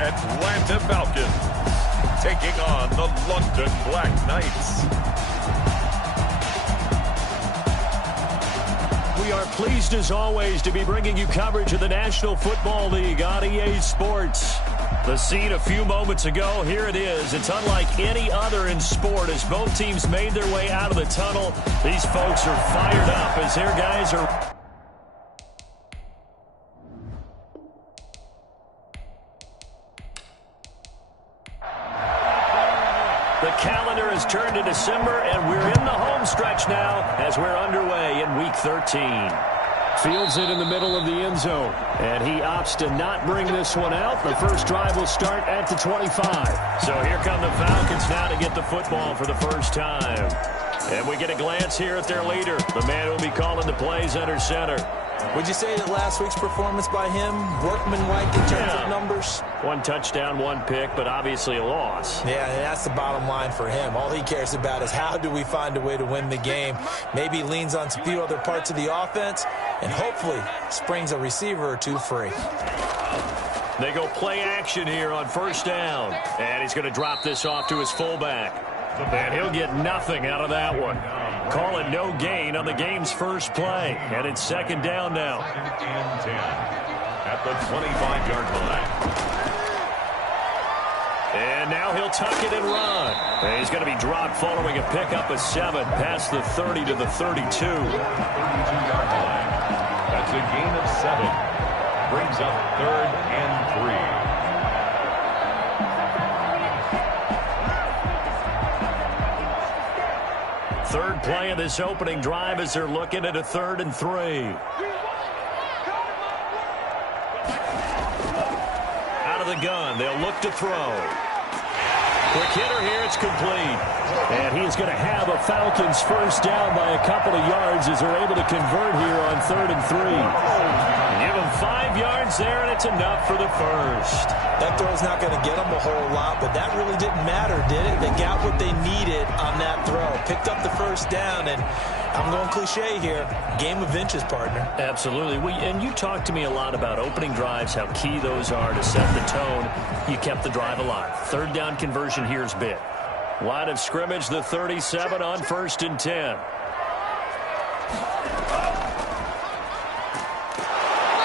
Atlanta Falcons, taking on the London BlackKnights. We are pleased as always to be bringing you coverage of the National Football League on EA Sports. The scene a few moments ago, here it is. It's unlike any other in sport as both teams made their way out of the tunnel. These folks are fired up as their guys are... The calendar has turned to December, and we're in the home stretch now as we're underway in Week 13. Fields it in the middle of the end zone, and he opts to not bring this one out. The first drive will start at the 25. So here come the Falcons now to get the football for the first time. And we get a glance here at their leader, the man who will be calling the plays under center. Would you say that last week's performance by him, workmanlike in terms of numbers? One touchdown, one pick, but obviously a loss. Yeah, and that's the bottom line for him. All he cares about is how do we find a way to win the game. Maybe leans on a few other parts of the offense, and hopefully springs a receiver or two free. They go play action here on first down, and he's going to drop this off to his fullback. And he'll get nothing out of that one. Call it no gain on the game's first play. And it's second down now. At the 25-yard line. And now he'll tuck it and run. And he's going to be dropped following a pickup of 7 past the 30 to the 32. 32-yard line. That's a gain of 7. Brings up 3rd and 3. Third play of this opening drive as they're looking at a 3rd and 3. Out of the gun, they'll look to throw. Quick hitter here, it's complete. And he's going to have a Falcons first down by a couple of yards as they're able to convert here on 3rd and 3. Give him 5 yards there, and it's enough for the first. That throw's not going to get them a whole lot, but that really didn't matter, did it? They got what they needed on that throw. Picked up the first down, and I'm going cliche here. Game of inches, partner. Absolutely. And you talked to me a lot about opening drives, how key those are to set the tone. You kept the drive alive. 3rd down conversion here is big. Line of scrimmage, the 37 on 1st and 10.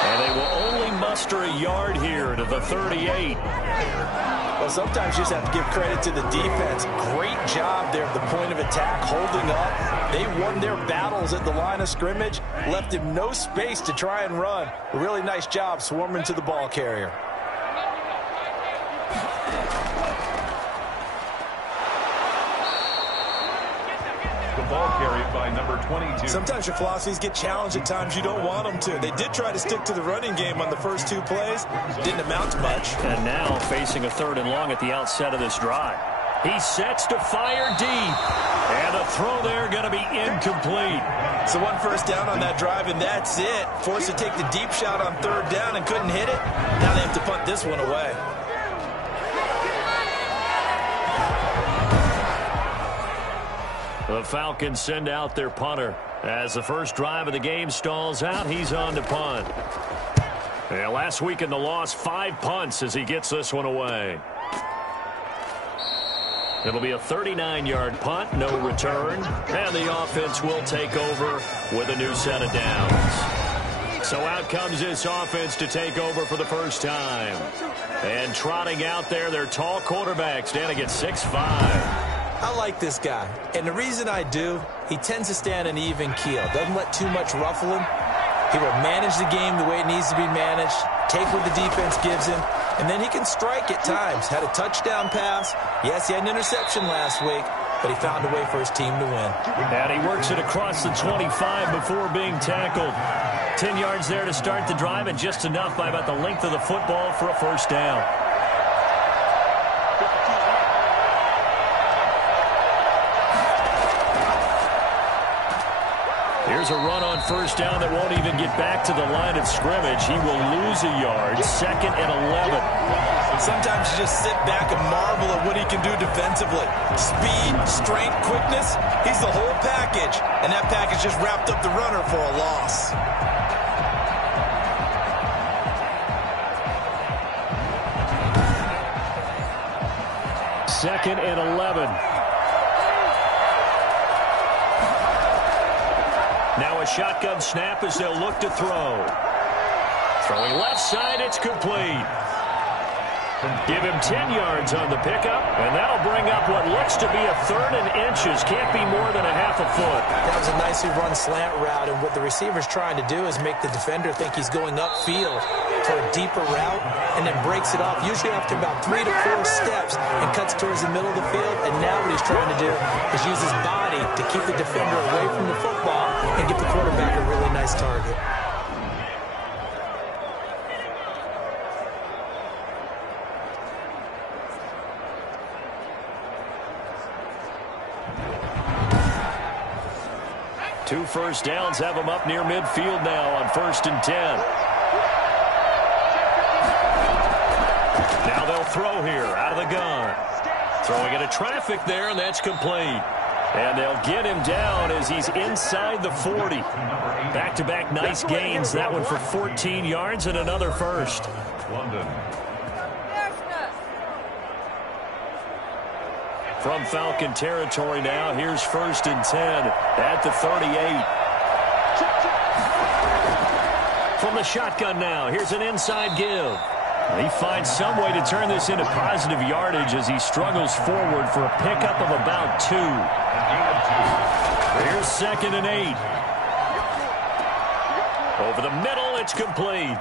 And they will only muster a yard here to the 38. Well, sometimes you just have to give credit to the defense. Great job there at the point of attack, holding up. They won their battles at the line of scrimmage, left him no space to try and run. A really nice job swarming to the ball carrier. Ball carried by number 22. Sometimes your philosophies get challenged at times you don't want them to. They did try to stick to the running game on the first 2 plays. Didn't amount to much. And now facing a 3rd and long at the outset of this drive. He sets to fire deep. And the throw there going to be incomplete. So 1 first down on that drive, and that's it. Forced to take the deep shot on 3rd down and couldn't hit it. Now they have to punt this one away. The Falcons send out their punter. As the first drive of the game stalls out, he's on to punt. Yeah, last week in the loss, 5 punts as he gets this one away. It'll be a 39-yard punt, no return, and the offense will take over with a new set of downs. So out comes this offense to take over for the first time. And trotting out there, their tall quarterback standing at 6'5". I like this guy, and the reason I do, he tends to stand an even keel. Doesn't let too much ruffle him. He will manage the game the way it needs to be managed, take what the defense gives him, and then he can strike at times. Had a touchdown pass. Yes, he had an interception last week, but he found a way for his team to win. And he works it across the 25 before being tackled. 10 yards there to start the drive, and just enough by about the length of the football for a first down. Here's a run on first down that won't even get back to the line of scrimmage. He will lose a yard. 2nd and 11. Sometimes you just sit back and marvel at what he can do defensively. Speed, strength, quickness. He's the whole package. And that package just wrapped up the runner for a loss. 2nd and 11. Now a shotgun snap as they'll look to throw. Throwing left side, it's complete. Give him 10 yards on the pickup, and that'll bring up what looks to be a 3rd and inches. Can't be more than a half a foot. That was a nicely run slant route, and what the receiver's trying to do is make the defender think he's going upfield for a deeper route, and then breaks it off, usually after about 3 to 4 steps, and cuts towards the middle of the field. And now what he's trying to do is use his body to keep the defender away from the football and give the quarterback a really nice target. Two first downs have them up near midfield now on 1st and 10. Now they'll throw here out of the gun. Throwing into traffic there, and that's complete. And they'll get him down as he's inside the 40. Back-to-back nice gains. That one for 14 yards and another first. London. From Falcon territory now, here's 1st and 10 at the 38. From the shotgun now, here's an inside give. He finds some way to turn this into positive yardage as he struggles forward for a pickup of about 2. Here's 2nd and 8. Over the middle, it's complete.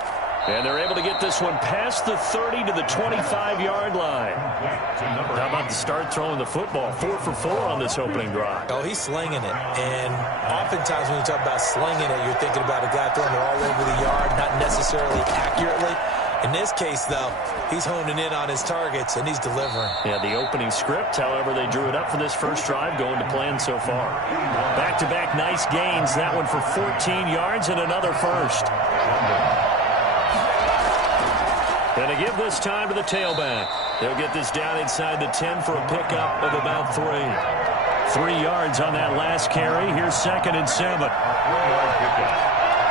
And they're able to get this one past the 30 to the 25-yard line. How about the start throwing the football? 4 for 4 on this opening drive. Oh, he's slinging it. And oftentimes when you talk about slinging it, you're thinking about a guy throwing it all over the yard, not necessarily accurately. In this case, though, he's honing in on his targets, and he's delivering. Yeah, the opening script, however, they drew it up for this first drive, going to plan so far. Back-to-back nice gains. That one for 14 yards and another first. And to give this time to the tailback. They'll get this down inside the 10 for a pickup of about 3. 3 yards on that last carry. Here's 2nd and 7. 3-yard pickup.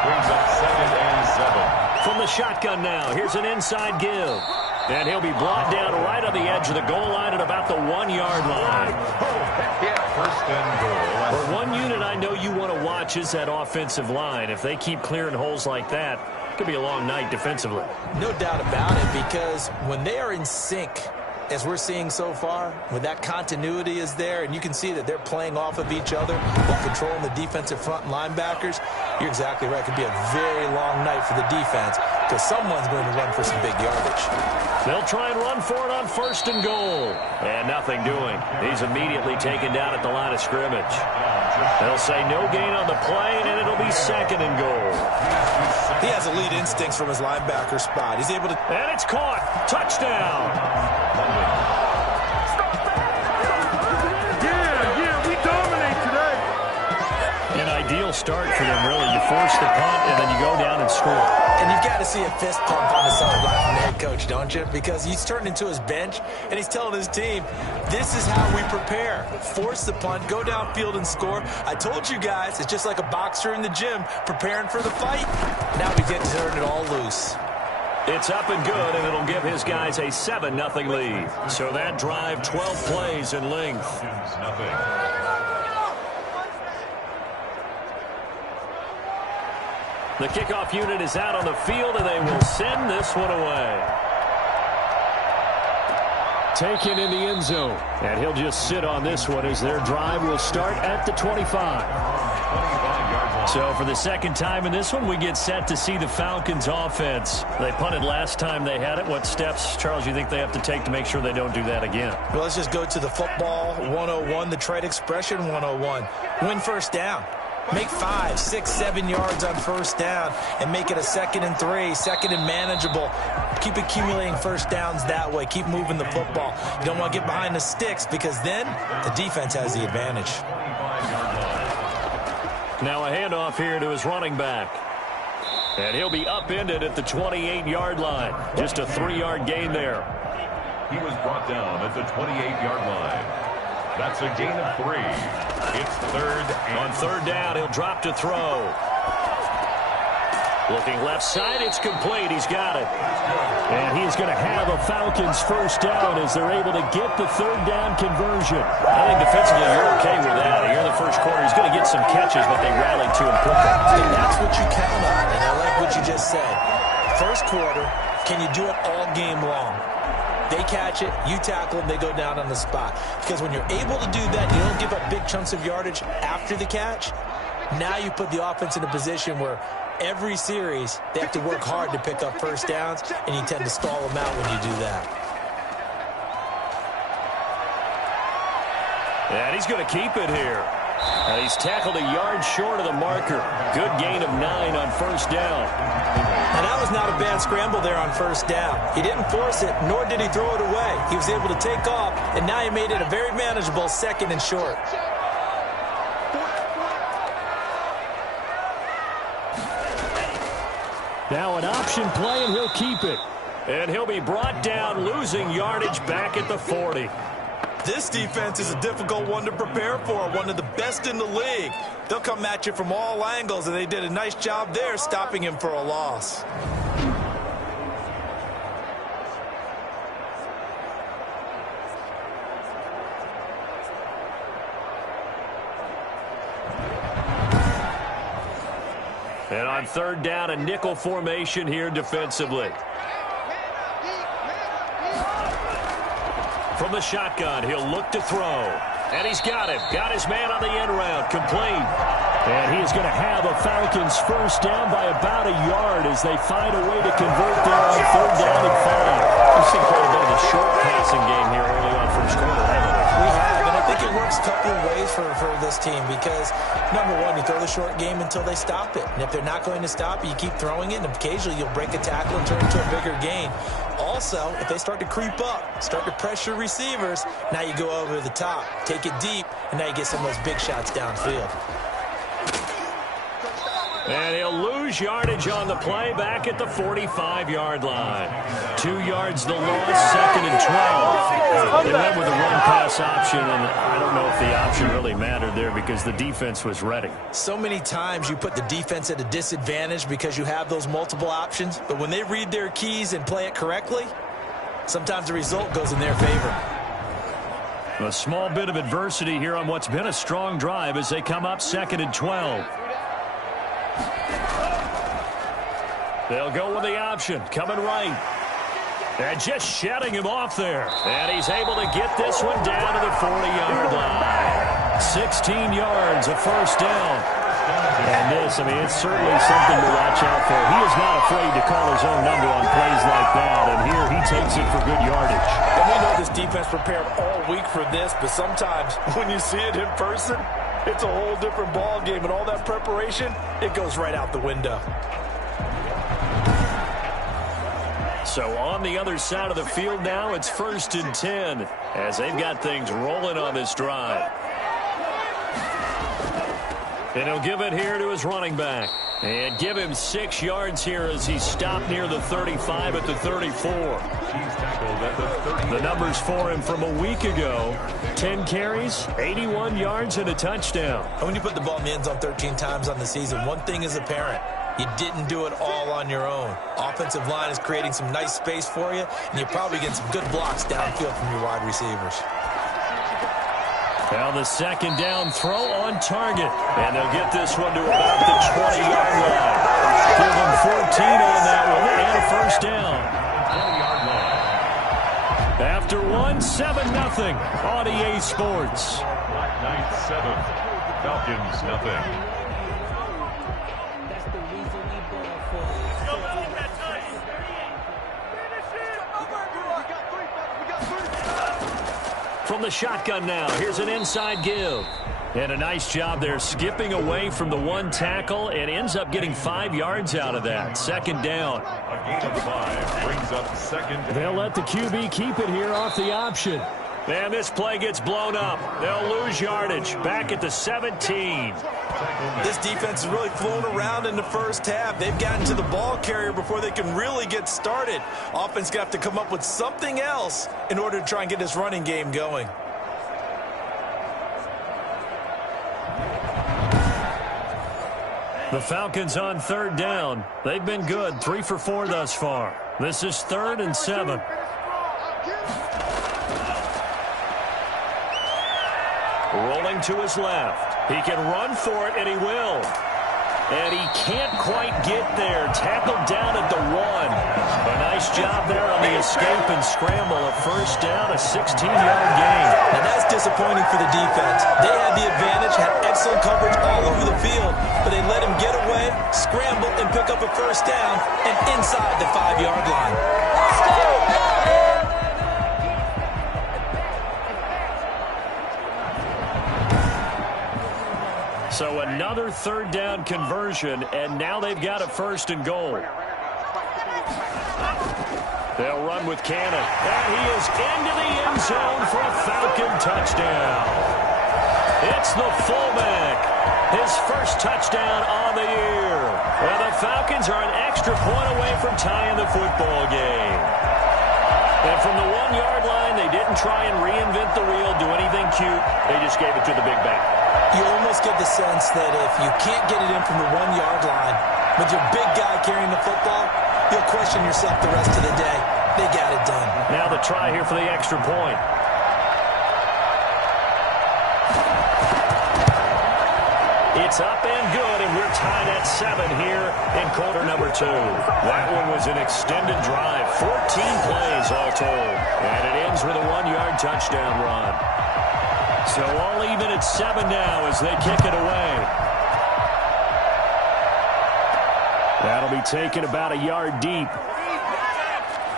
Brings up 2nd and 7. From the shotgun now, here's an inside give. And he'll be brought down right on the edge of the goal line at about the 1-yard line. First and goal. For one unit I know you want to watch is that offensive line. If they keep clearing holes like that, it could be a long night defensively. No doubt about it, because when they are in sync, as we're seeing so far, when that continuity is there, and you can see that they're playing off of each other while controlling the defensive front linebackers, you're exactly right. It could be a very long night for the defense because someone's going to run for some big yardage. They'll try and run for it on 1st and goal. And nothing doing. He's immediately taken down at the line of scrimmage. They'll say no gain on the play, and it'll be 2nd and goal. He has elite instincts from his linebacker spot. He's able to... And it's caught. Touchdown. Yeah, we dominate today. An ideal start for them, really. You force the punt, and then you go down and score. And you've got to see a fist pump on the sideline from the head coach, don't you? Because he's turned into his bench, and he's telling his team, this is how we prepare. Force the punt, go downfield and score. I told you guys, it's just like a boxer in the gym preparing for the fight. Now we get to turn it all loose. It's up and good, and it'll give his guys a 7-0 lead. So that drive, 12 plays in length. The kickoff unit is out on the field, and they will send this one away. Taken in the end zone, and he'll just sit on this one as their drive will start at the 25. So for the second time in this one, we get set to see the Falcons offense. They punted last time they had it. What steps, Charles, you think they have to take to make sure they don't do that again? Well, let's just go to the football 101, the trade expression 101. Win first down. Make 5, 6, 7 yards on first down and make it a 2nd and 3, 2nd and manageable. Keep accumulating first downs that way. Keep moving the football. You don't want to get behind the sticks because then the defense has the advantage. Now a handoff here to his running back. And he'll be upended at the 28-yard line. Just a 3-yard gain there. He was brought down at the 28-yard line. That's a gain of 3. It's 3rd and... On 3rd down, he'll drop to throw. Looking left side, it's complete. He's got it. And he's going to have a Falcons first down as they're able to get the third down conversion. I think defensively you're okay with that. Here in the first quarter, he's going to get some catches, but they rallied to him quickly. And that's what you count on, and I like what you just said. First quarter, can you do it all game long? They catch it, you tackle them, they go down on the spot. Because when you're able to do that, you don't give up big chunks of yardage after the catch. Now you put the offense in a position where every series they have to work hard to pick up first downs, and you tend to stall them out when you do that. And he's going to keep it here. And he's tackled a yard short of the marker. Good gain of 9 on first down. And that was not a bad scramble there on first down. He didn't force it, nor did he throw it away. He was able to take off, and now he made it a very manageable 2nd and short. Now an option play, and he'll keep it. And he'll be brought down, losing yardage back at the 40. This defense is a difficult one to prepare for, one of the best in the league. They'll come at you from all angles, and they did a nice job there stopping him for a loss. And on third down, a nickel formation here defensively. From the shotgun, he'll look to throw. And he's got him. Got his man on the end round. Complete. And he is going to have a Falcons first down by about a yard as they find a way to convert there on third down and 5. We've seen quite a bit of a short passing game here early on first quarter, haven't we? We have, and I think it works a couple of ways for this team because, number one, you throw the short game until they stop it. And if they're not going to stop it, you keep throwing it, and occasionally you'll break a tackle and turn it into a bigger gain. Also, if they start to creep up, start to pressure receivers, now you go over the top, take it deep, and now you get some of those big shots downfield. And he'll lose yardage on the play back at the 45-yard line. 2 yards the loss, 2nd and 12. They went with a run-pass option, and I don't know if the option really mattered there because the defense was ready. So many times you put the defense at a disadvantage because you have those multiple options, but when they read their keys and play it correctly, sometimes the result goes in their favor. A small bit of adversity here on what's been a strong drive as they come up 2nd and 12. They'll go with the option, coming right. And just shutting him off there. And he's able to get this one down to the 40-yard line. 16 yards, a first down. And this, I mean, it's certainly something to watch out for. He is not afraid to call his own number on plays like that. And here he takes it for good yardage. And we know this defense prepared all week for this, but sometimes when you see it in person, it's a whole different ball game. And all that preparation, it goes right out the window. So on the other side of the field now, it's 1st and 10 as they've got things rolling on this drive. And he'll give it here to his running back. And give him 6 yards here as he's stopped near the 35 at the 34. The numbers for him from a week ago, 10 carries, 81 yards, and a touchdown. And when you put the ball in the end zone 13 times on the season, one thing is apparent. You didn't do it all on your own. Offensive line is creating some nice space for you, and you're probably getting some good blocks downfield from your wide receivers. Now the 2nd down throw on target. And they'll get this one to about the 20-yard line. Give them 14 on that one and a first down. 20-yard line. After one, 7-0 on EA Sports. BlackKnights 7, Falcons nothing. From the shotgun now, here's an inside give. And a nice job there skipping away from the one tackle and ends up getting 5 yards out of that. 2nd down. A gain of 5 brings up 2nd. They'll let the QB keep it here off the option. And this play gets blown up. They'll lose yardage back at the 17. This defense has really flown around in the first half. They've gotten to the ball carrier before they can really get started. Offense going to have to come up with something else in order to try and get this running game going. The Falcons on third down. They've been good, 3 for 4 thus far. This is 3rd and 7. Rolling to his left. He can run for it, and he will. And he can't quite get there. Tackled down at the 1. A nice job there on the escape and scramble. A first down, a 16-yard gain. Now that's disappointing for the defense. They had the advantage, had excellent coverage all over the field, but they let him get away, scramble, and pick up a first down, and inside the 5-yard line. So another third down conversion, and now they've got a 1st and goal. They'll run with Cannon. And he is into the end zone for a Falcon touchdown. It's the fullback. His first touchdown on the year. Well, the Falcons are an extra point away from tying the football game. And from the 1-yard line, they didn't try and reinvent the wheel, do anything cute. They just gave it to the big back. You almost get the sense that if you can't get it in from the 1-yard line, with your big guy carrying the football, you'll question yourself the rest of the day. They got it done. Now the try here for the extra point. It's up and good, and we're tied at 7 here in quarter number 2. That one was an extended drive, 14 plays all told. And it ends with a 1-yard touchdown run. So all even at 7 now as they kick it away. That'll be taken about a yard deep.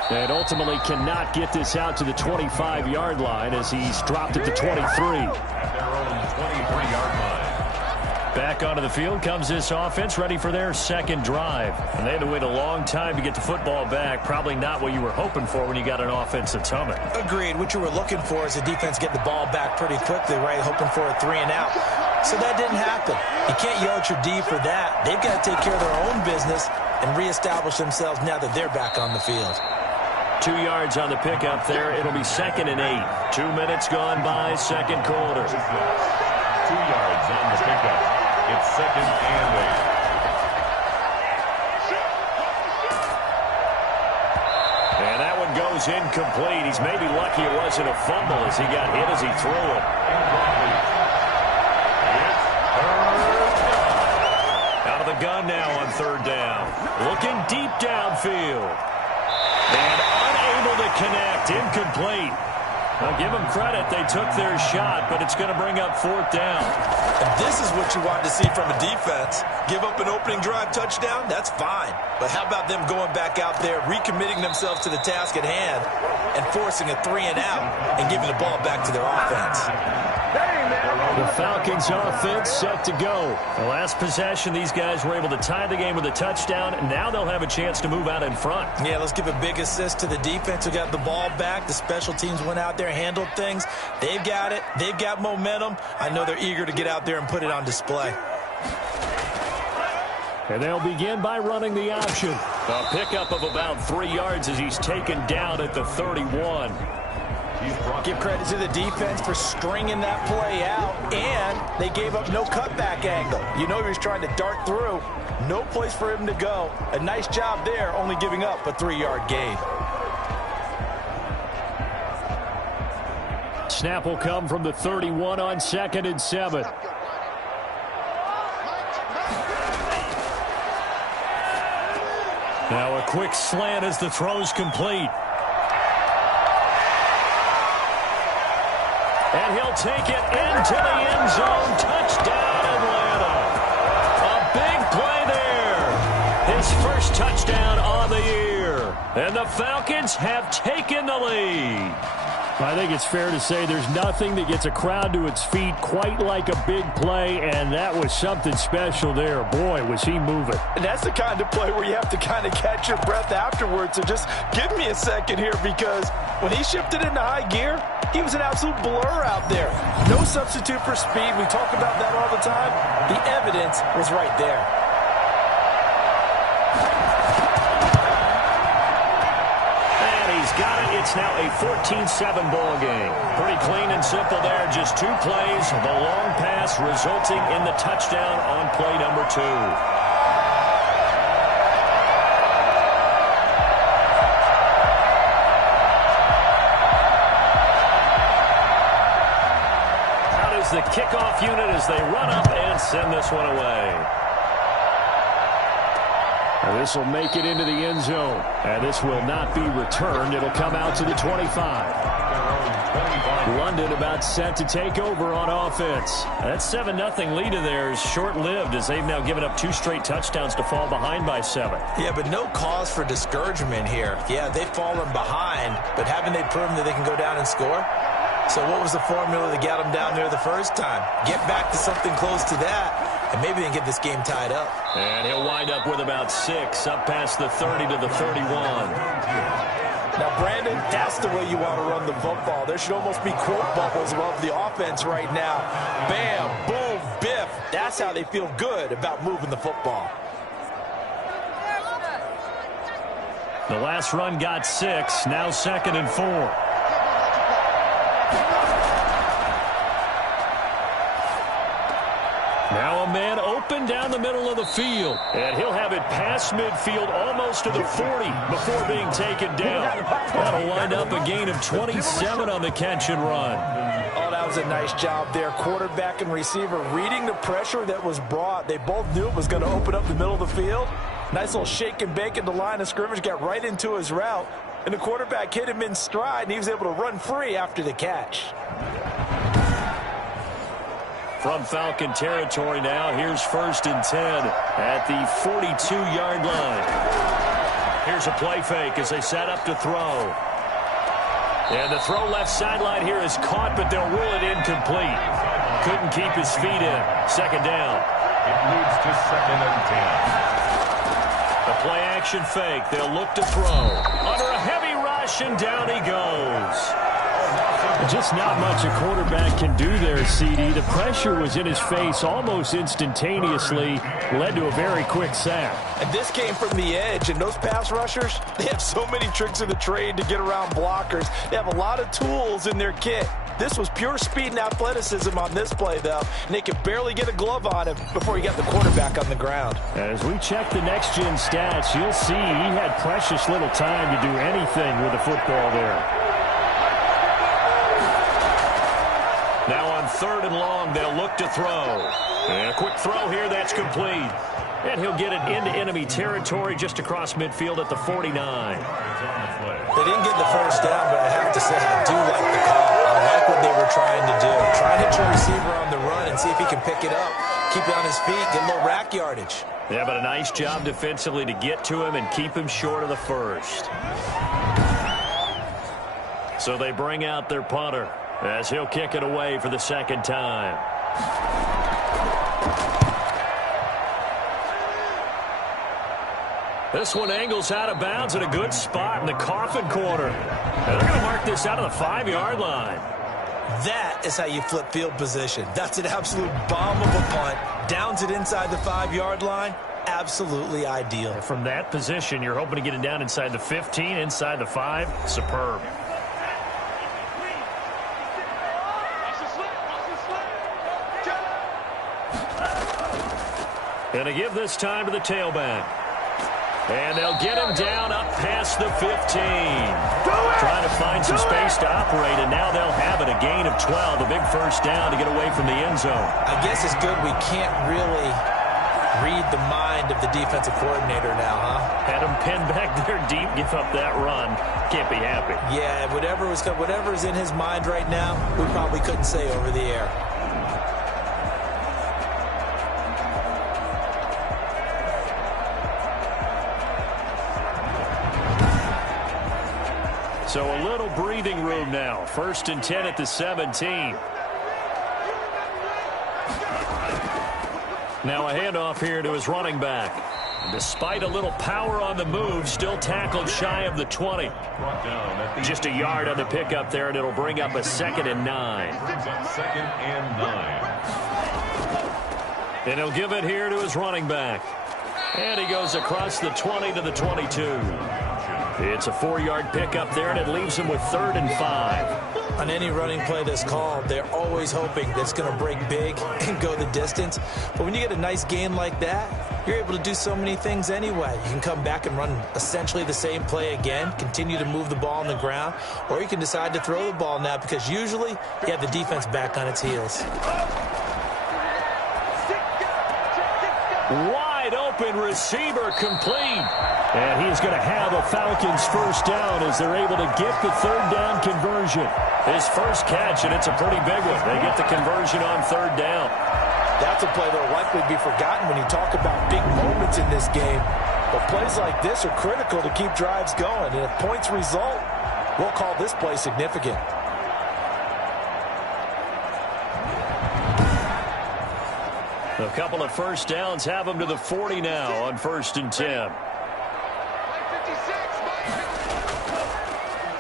And ultimately cannot get this out to the 25-yard line as he's dropped at the 23. At their own 23-yard line. Back onto the field comes this offense, ready for their second drive. And they had to wait a long time to get the football back. Probably not what you were hoping for when you got an offense that's humming. Agreed. What you were looking for is the defense get the ball back pretty quickly, right? Hoping for a 3 and out. So that didn't happen. You can't yell at your D for that. They've got to take care of their own business and reestablish themselves now that they're back on the field. 2 yards on the pickup there. It'll be 2nd and 8. 2 minutes gone by, second quarter. 2 yards on the pickup. It's 2nd and 8. And that one goes incomplete. He's maybe lucky it wasn't a fumble as he got hit as he threw it. Out of the gun now on 3rd down. Looking deep downfield. And unable to connect. Incomplete. I'll give them credit. They took their shot, but it's going to bring up 4th down. And this is what you want to see from a defense. Give up an opening drive touchdown, that's fine. But how about them going back out there, recommitting themselves to the task at hand, and forcing a 3 and out, and giving the ball back to their offense. The Falcons offense set to go. The last possession, these guys were able to tie the game with a touchdown. And now they'll have a chance to move out in front. Yeah, let's give a big assist to the defense who got the ball back. The special teams went out there, handled things. They've got it. They've got momentum. I know they're eager to get out there and put it on display. And they'll begin by running the option. A pickup of about 3 yards as he's taken down at the 31. Give credit to the defense for stringing that play out, and they gave up no cutback angle. You know he was trying to dart through. No place for him to go. A nice job there, only giving up a 3-yard gain. Snap will come from the 31 on 2nd and 7. Now a quick slant as the throw's complete. And he'll take it into the end zone. Touchdown, Atlanta. A big play there. His first touchdown on the year. And the Falcons have taken the lead. I think it's fair to say there's nothing that gets a crowd to its feet quite like a big play, and that was something special there. Boy, was he moving. And that's the kind of play where you have to kind of catch your breath afterwards. So just give me a second here, because when he shifted into high gear, he was an absolute blur out there. No substitute for speed. We talk about that all the time. The evidence was right there. Got it. It's now a 14-7 ball game. Pretty clean and simple there. Just 2 plays. The long pass resulting in the touchdown on play number 2. the kickoff unit as they run up and send this one away. This will make it into the end zone, and this will not be returned. It'll come out to the 25. London about set to take over on offense. That 7-0 lead of theirs short-lived as they've now given up 2 straight touchdowns to fall behind by 7. Yeah, but no cause for discouragement here. Yeah, they've fallen behind, but haven't they proven that they can go down and score? So what was the formula that got them down there the first time? Get back to something close to that, and maybe they can get this game tied up. And he'll wind up with about 6, up past the 30 to the 31. Now, Brandon, that's the way you want to run the football. There should almost be quote bubbles above the offense right now. Bam, boom, biff. That's how they feel good about moving the football. The last run got 6, now 2nd and 4. Now a man open down the middle of the field. And he'll have it past midfield almost to the 40 before being taken down. That'll wind up a gain of 27 on the catch and run. Oh, that was a nice job there. Quarterback and receiver reading the pressure that was brought. They both knew it was going to open up the middle of the field. Nice little shake and bake at the line of scrimmage. Got right into his route. And the quarterback hit him in stride, and he was able to run free after the catch. From Falcon territory now, here's 1st and 10 at the 42-yard line. Here's a play fake as they set up to throw. And the throw left sideline here is caught, but they'll rule it incomplete. Couldn't keep his feet in. 2nd down. It moves to 2nd and 10. The play-action fake. They'll look to throw. Under a heavy rush, and down he goes. Just not much a quarterback can do there, CD. The pressure was in his face almost instantaneously, led to a very quick sack. And this came from the edge, and those pass rushers, they have so many tricks of the trade to get around blockers. They have a lot of tools in their kit. This was pure speed and athleticism on this play, though, and they could barely get a glove on him before he got the quarterback on the ground. As we check the next-gen stats, you'll see he had precious little time to do anything with the football there. Now on 3rd and long, they'll look to throw. And a quick throw here, that's complete. And he'll get it into enemy territory just across midfield at the 49. They didn't get the first down, but I have to say I do like the call. I like what they were trying to do. Try and hit your receiver on the run and see if he can pick it up. Keep it on his feet, get a little rack yardage. Yeah, but a nice job defensively to get to him and keep him short of the first. So they bring out their punter as he'll kick it away for the 2nd time. This one angles out of bounds at a good spot in the coffin corner. And they're going to mark this out of the 5-yard line. That is how you flip field position. That's an absolute bomb of a punt. Downs it inside the 5-yard line. Absolutely ideal. From that position, you're hoping to get it down inside the 15, inside the 5. Superb. Going to give this time to the tailback. And they'll get him down up past the 15. Trying to find some space to operate, and now they'll have it. A gain of 12, a big first down to get away from the end zone. I guess it's good we can't really read the mind of the defensive coordinator now, huh? Had him pinned back there deep, give up that run. Can't be happy. Yeah, whatever's in his mind right now, we probably couldn't say over the air. So a little breathing room now. 1st and 10 at the 17. Now a handoff here to his running back. Despite a little power on the move, still tackled shy of the 20. Just a yard on the pickup there, and it'll bring up a 2nd and 9. 2nd and 9. And he'll give it here to his running back. And he goes across the 20 to the 22. It's a 4-yard pickup there, and it leaves him with 3rd and 5. On any running play that's called, they're always hoping that it's going to break big and go the distance. But when you get a nice gain like that, you're able to do so many things anyway. You can come back and run essentially the same play again, continue to move the ball on the ground, or you can decide to throw the ball now because usually you have the defense back on its heels. Wide open receiver complete. And he's going to have a Falcons first down as they're able to get the third down conversion. His first catch, and it's a pretty big one. They get the conversion on third down. That's a play that will likely be forgotten when you talk about big moments in this game. But plays like this are critical to keep drives going. And if points result, we'll call this play significant. A couple of first downs have them to the 40 now on 1st and 10.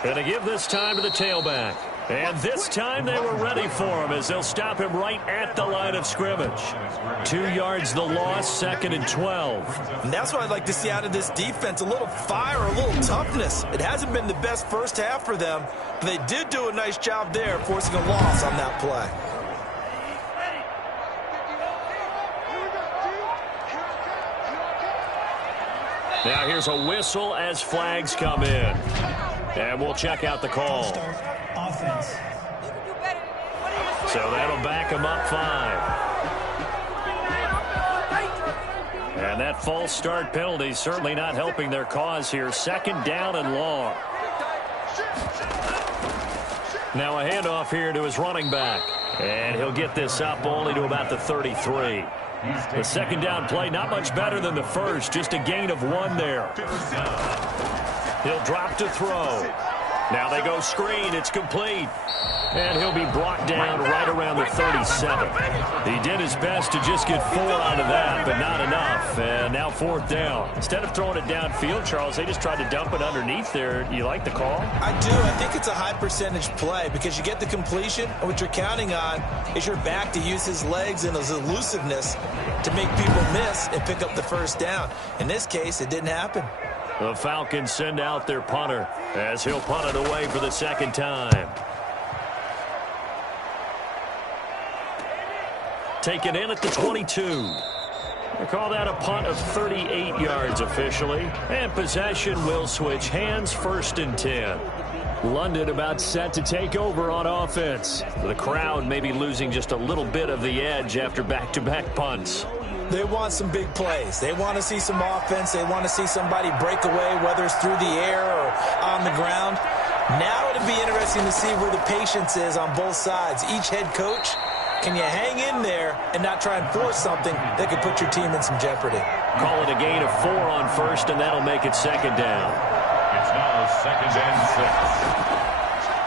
And to give this time to the tailback. And this time they were ready for him as they'll stop him right at the line of scrimmage. 2 yards the loss, 2nd and 12. And that's what I'd like to see out of this defense, a little fire, a little toughness. It hasn't been the best first half for them, but they did do a nice job there forcing a loss on that play. Now here's a whistle as flags come in. And we'll check out the call. So that'll back them up 5. And that false start penalty certainly not helping their cause here. 2nd down and long. Now a handoff here to his running back. And he'll get this up only to about the 33. The 2nd down play, not much better than the first. Just a gain of 1 there. He'll drop to throw. Now they go screen. It's complete. And he'll be brought down right around the 37. He did his best to just get 4 out of that, but not enough. And now 4th down. Instead of throwing it downfield, Charles, they just tried to dump it underneath there. You like the call? I do. I think it's a high percentage play because you get the completion, and what you're counting on is your back to use his legs and his elusiveness to make people miss and pick up the first down. In this case, it didn't happen. The Falcons send out their punter as he'll punt it away for the 2nd time. Taken in at the 22. They call that a punt of 38 yards officially. And possession will switch hands, 1st and 10. London about set to take over on offense. The crowd may be losing just a little bit of the edge after back-to-back punts. They want some big plays. They want to see some offense. They want to see somebody break away, whether it's through the air or on the ground. Now it'll be interesting to see where the patience is on both sides. Each head coach, can you hang in there and not try and force something that could put your team in some jeopardy? Call it a gain of 4 on 1st, and that'll make it 2nd down. It's now 2nd and 6.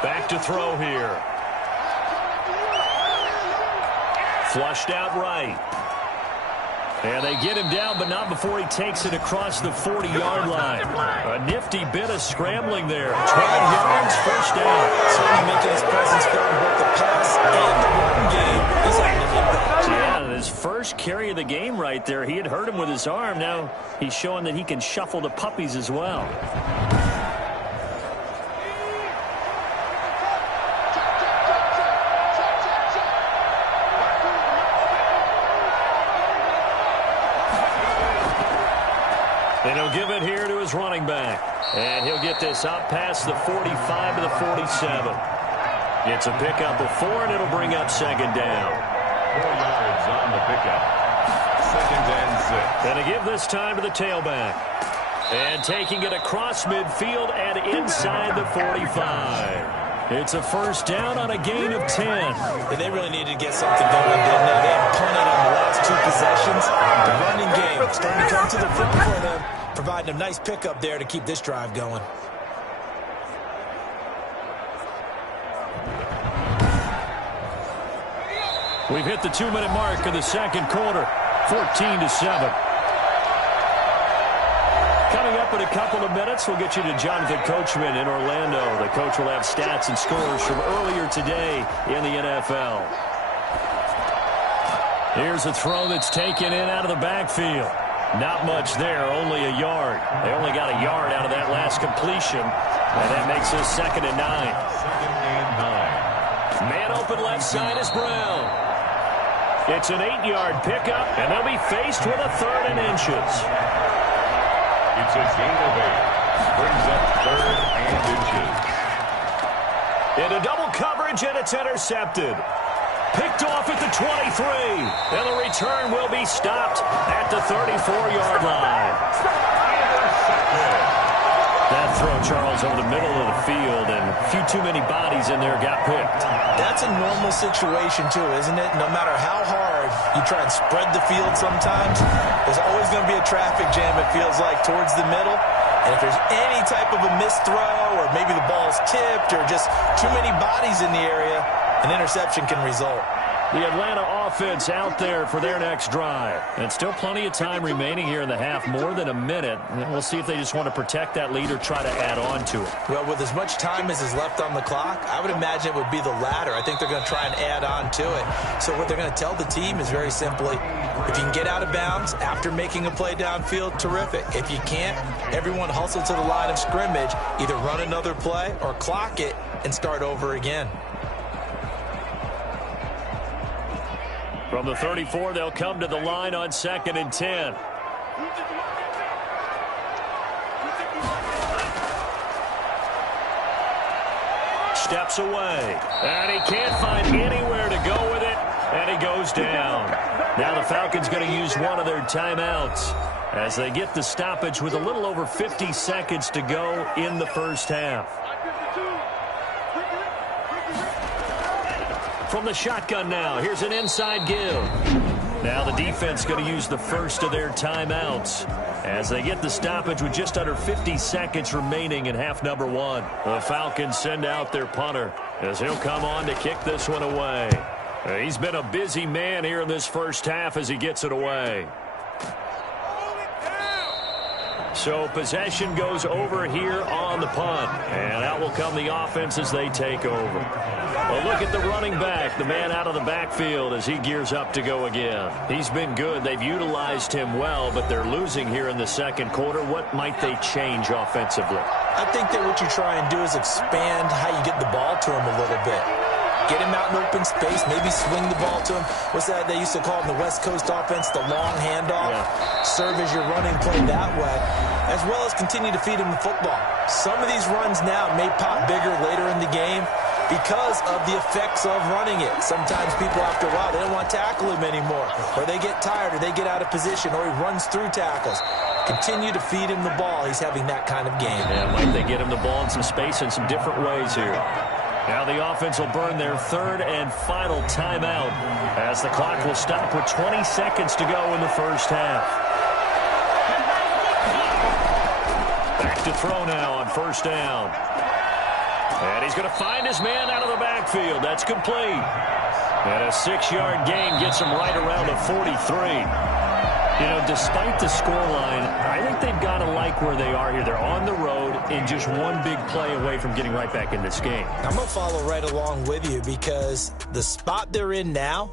Back to throw here. Flushed out right. And they get him down, but not before he takes it across the 40-yard line. A nifty bit of scrambling there. 12 yards, 1st down. Certainly making his presence felt in both the pass and the run game. He's having an impact. Yeah, his first carry of the game right there. He had hurt him with his arm. Now he's showing that he can shuffle the puppies as well. And he'll give it here to his running back. And he'll get this up past the 45 to the 47. It's a pickup of 4, and it'll bring up 2nd down. 4 yards on the pickup. 2nd and 6. And to give this time to the tailback. And taking it across midfield and inside the 45. It's a 1st down on a gain of 10. And they really needed to get something going, didn't they? They had punted on the last 2 possessions. The running game starting to come to the front for them, providing a nice pickup there to keep this drive going. We've hit the 2-minute mark in the 2nd quarter, 14-7. Coming up in a couple of minutes, we'll get you to Jonathan Coachman in Orlando. The coach will have stats and scores from earlier today in the NFL. Here's a throw that's taken in out of the backfield. Not much there, only a yard. They only got a yard out of that last completion, and that makes us 2nd and 9. 2nd and 9. open left side is Brown. It's an 8-yard pickup, and they'll be faced with a 3rd and inches. It's a gain of 8. Brings up 3rd and inches. Into double coverage, and it's intercepted. Picked off at the 23, and the return will be stopped at the 34-yard line. That throw, Charles, over the middle of the field, and a few too many bodies in there got picked. That's a normal situation, too, isn't it? No matter how hard you try and spread the field sometimes, there's always going to be a traffic jam, it feels like, towards the middle. And if there's any type of a missed throw, or maybe the ball's tipped, or just too many bodies in the area, an interception can result. The Atlanta offense out there for their next drive. And still plenty of time remaining here in the half, more than a minute. And we'll see if they just want to protect that lead or try to add on to it. Well, with as much time as is left on the clock, I would imagine it would be the latter. I think they're going to try and add on to it. So what they're going to tell the team is very simply, if you can get out of bounds after making a play downfield, terrific. If you can't, everyone hustle to the line of scrimmage, either run another play or clock it and start over again. From the 34, they'll come to the line on 2nd and 10. Steps away, and he can't find anywhere to go with it, and he goes down. Now the Falcons going to use one of their timeouts as they get the stoppage with a little over 50 seconds to go in the first half. From the shotgun now, here's an inside give. Now the defense going to use the first of their timeouts as they get the stoppage with just under 50 seconds remaining in half number 1. The Falcons send out their punter as he'll come on to kick this one away. He's been a busy man here in this first half as he gets it away. So possession goes over here on the punt. And out will come the offense as they take over. Well, look at the running back, the man out of the backfield as he gears up to go again. He's been good. They've utilized him well, but they're losing here in the second quarter. What might they change offensively? I think that what you try and do is expand how you get the ball to him a little bit. Get him out in open space, maybe swing the ball to him. What's that they used to call in the West Coast offense, the long handoff? Yeah. Serve as your running play that way, as well as continue to feed him the football. Some of these runs now may pop bigger later in the game because of the effects of running it. Sometimes people, after a while, they don't want to tackle him anymore, or they get tired, or they get out of position, or he runs through tackles. Continue to feed him the ball. He's having that kind of game. Yeah, might they get him the ball in some space in some different ways here. Now the offense will burn their 3rd and final timeout as the clock will stop with 20 seconds to go in the first half. Back to throw now on 1st down. And he's going to find his man out of the backfield. That's complete. And a 6-yard gain gets him right around the 43. You know, despite the scoreline, I think they've got to like where they are here. They're on the road and just one big play away from getting right back in this game. I'm going to follow right along with you because the spot they're in now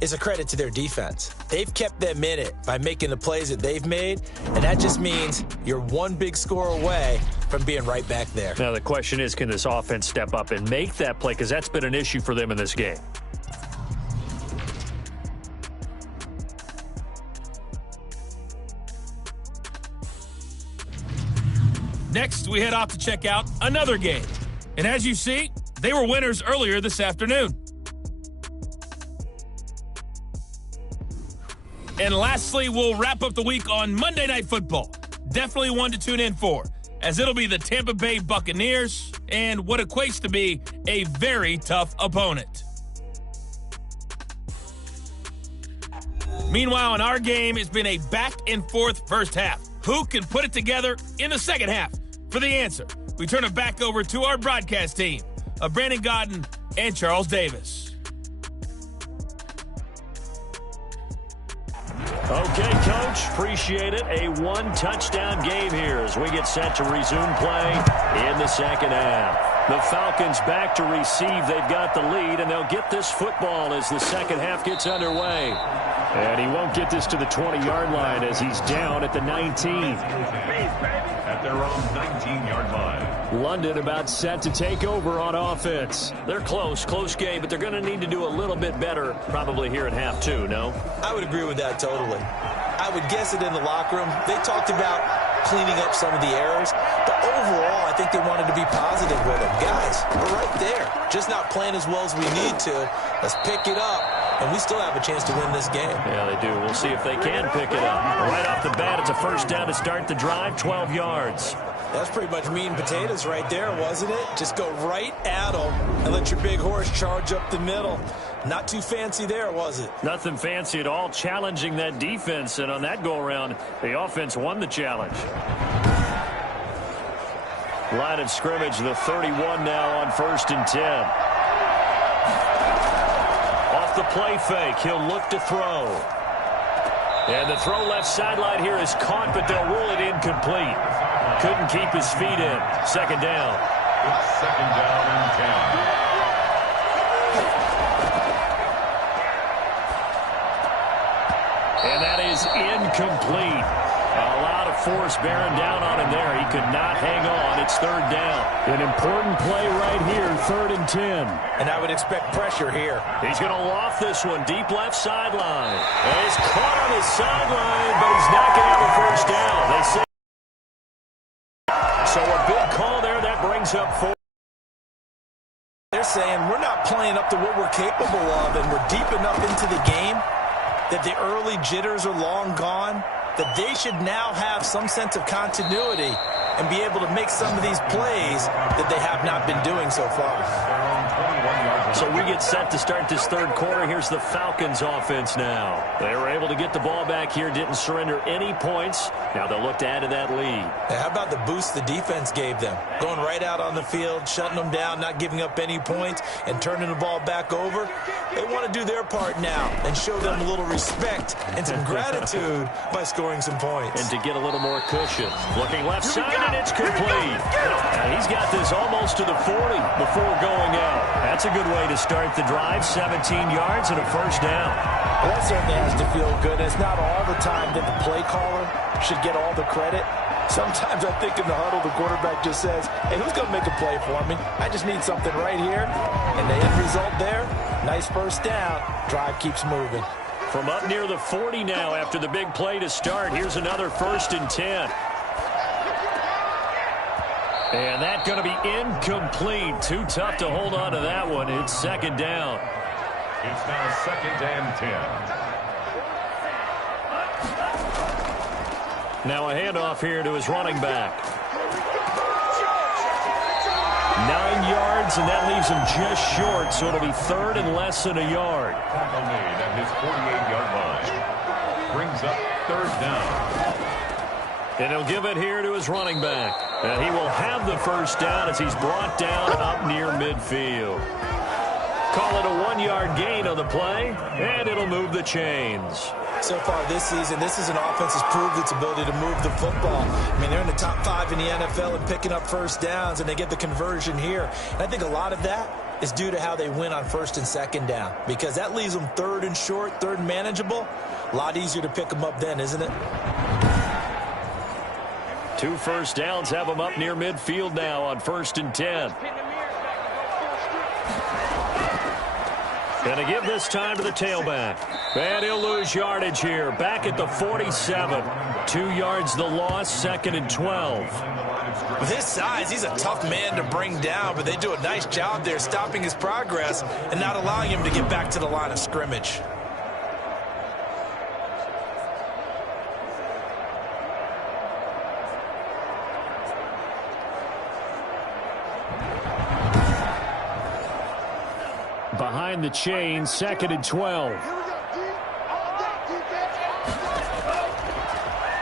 is a credit to their defense. They've kept them in it by making the plays that they've made, and that just means you're one big score away from being right back there. Now the question is, can this offense step up and make that play? Because that's been an issue for them in this game. Next, we head off to check out another game. And as you see, they were winners earlier this afternoon. And lastly, we'll wrap up the week on Monday Night Football. Definitely one to tune in for, as it'll be the Tampa Bay Buccaneers and what equates to be a very tough opponent. Meanwhile, in our game, it's been a back-and-forth first half. Who can put it together in the second half? For the answer, we turn it back over to our broadcast team of Brandon Godden and Charles Davis. Okay, Coach, appreciate it. A one-touchdown game here as we get set to resume play in the second half. The Falcons back to receive. They've got the lead, and they'll get this football as the second half gets underway. And he won't get this to the 20-yard line as he's down at the 19. At their own 19-yard line. London about set to take over on offense. They're close game, but they're going to need to do a little bit better probably here at half two, no? I would agree with that totally. I would guess it in the locker room. They talked about cleaning up some of the errors, but overall, I think they wanted to be positive with them. Guys, we're right there. Just not playing as well as we need to. Let's pick it up, and we still have a chance to win this game. Yeah, they do. We'll see if they can pick it up. Right off the bat, it's a first down to start the drive, 12 yards. That's pretty much meat and potatoes right there, wasn't it? Just go right at them and let your big horse charge up the middle. Not too fancy there, was it? Nothing fancy at all, challenging that defense, and on that go-around, the offense won the challenge. Line of scrimmage, the 31 now on 1st and 10. Off the play fake, he'll look to throw. And the throw left sideline here is caught, but they'll rule it incomplete. Couldn't keep his feet in. Second down. It's second down and 10. And that is incomplete. A lot of force bearing down on him there. He could not hang on. It's third down. An important play right here, 3rd and 10. And I would expect pressure here. He's going to loft this one, deep left sideline. And he's caught on his sideline, but he's not going to have a first down. They say so. A big call there. That brings up 4. They're saying we're not playing up to what we're capable of, and we're deep enough into the game that the early jitters are long gone, that they should now have some sense of continuity and be able to make some of these plays that they have not been doing so far. So we get set to start this third quarter. Here's the Falcons offense now. They were able to get the ball back here, didn't surrender any points. Now they'll look to add to that lead. How about the boost the defense gave them? Going right out on the field, shutting them down, not giving up any points, and turning the ball back over. They want to do their part now and show them a little respect and some gratitude by scoring some points. And to get a little more cushion. Looking left side, and it's complete. And he's got this almost to the 40 before going out. That's a good way to start the drive. 17 yards and a first down. Well, that certainly has to feel good. It's not all the time that the play caller should get all the credit. Sometimes I think in the huddle, the quarterback just says, hey, who's going to make a play for me? I just need something right here. And the end result there, nice first down. Drive keeps moving. From up near the 40 now after the big play to start. Here's another 1st and 10. And that's going to be incomplete. Too tough to hold on to that one. It's second down. It's now 2nd and 10. Now a handoff here to his running back. 9 yards, and that leaves him just short, so it'll be 3rd and less than a yard. Tackle made at his 48-yard line. Brings up 3rd down. And he'll give it here to his running back. And he will have the first down as he's brought down up near midfield. Call it a 1-yard gain on the play, and it'll move the chains. So far this season, this is an offense that's proved its ability to move the football. I mean, they're in the top 5 in the NFL and picking up first downs, and they get the conversion here. And I think a lot of that is due to how they win on 1st and 2nd down, because that leaves them 3rd and short, 3rd and manageable. A lot easier to pick them up then, isn't it? 2 first downs have them up near midfield now on 1st and 10. Going to give this time to the tailback. And he'll lose yardage here. Back at the 47. 2 yards the loss, 2nd and 12. With his size, he's a tough man to bring down, but they do a nice job there stopping his progress and not allowing him to get back to the line of scrimmage. Behind the chain, 2nd and 12.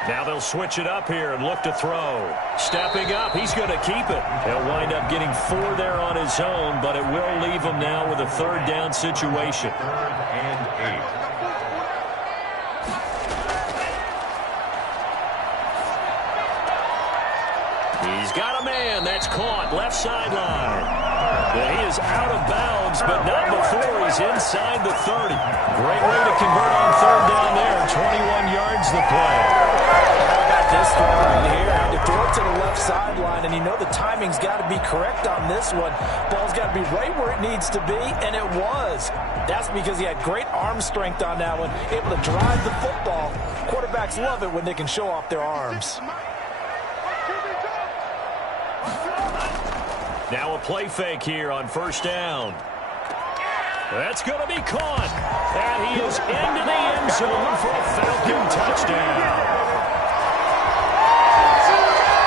Now they'll switch it up here and look to throw. Stepping up, he's going to keep it. He'll wind up getting 4 there on his own, but it will leave him now with a 3rd down situation. 3rd and 8. He's got a man. That's caught. Left sideline. He is out of bounds, but not before he's inside the 30. Great way to convert on 3rd down in here. Had to throw it to the left sideline, and you know the timing's got to be correct on this one. Ball's got to be right where it needs to be, and it was. That's because he had great arm strength on that one, able to drive the football. Quarterbacks love it when they can show off their arms. Now a play fake here on first down. That's going to be caught. And he is into the end zone for a Falcon touchdown.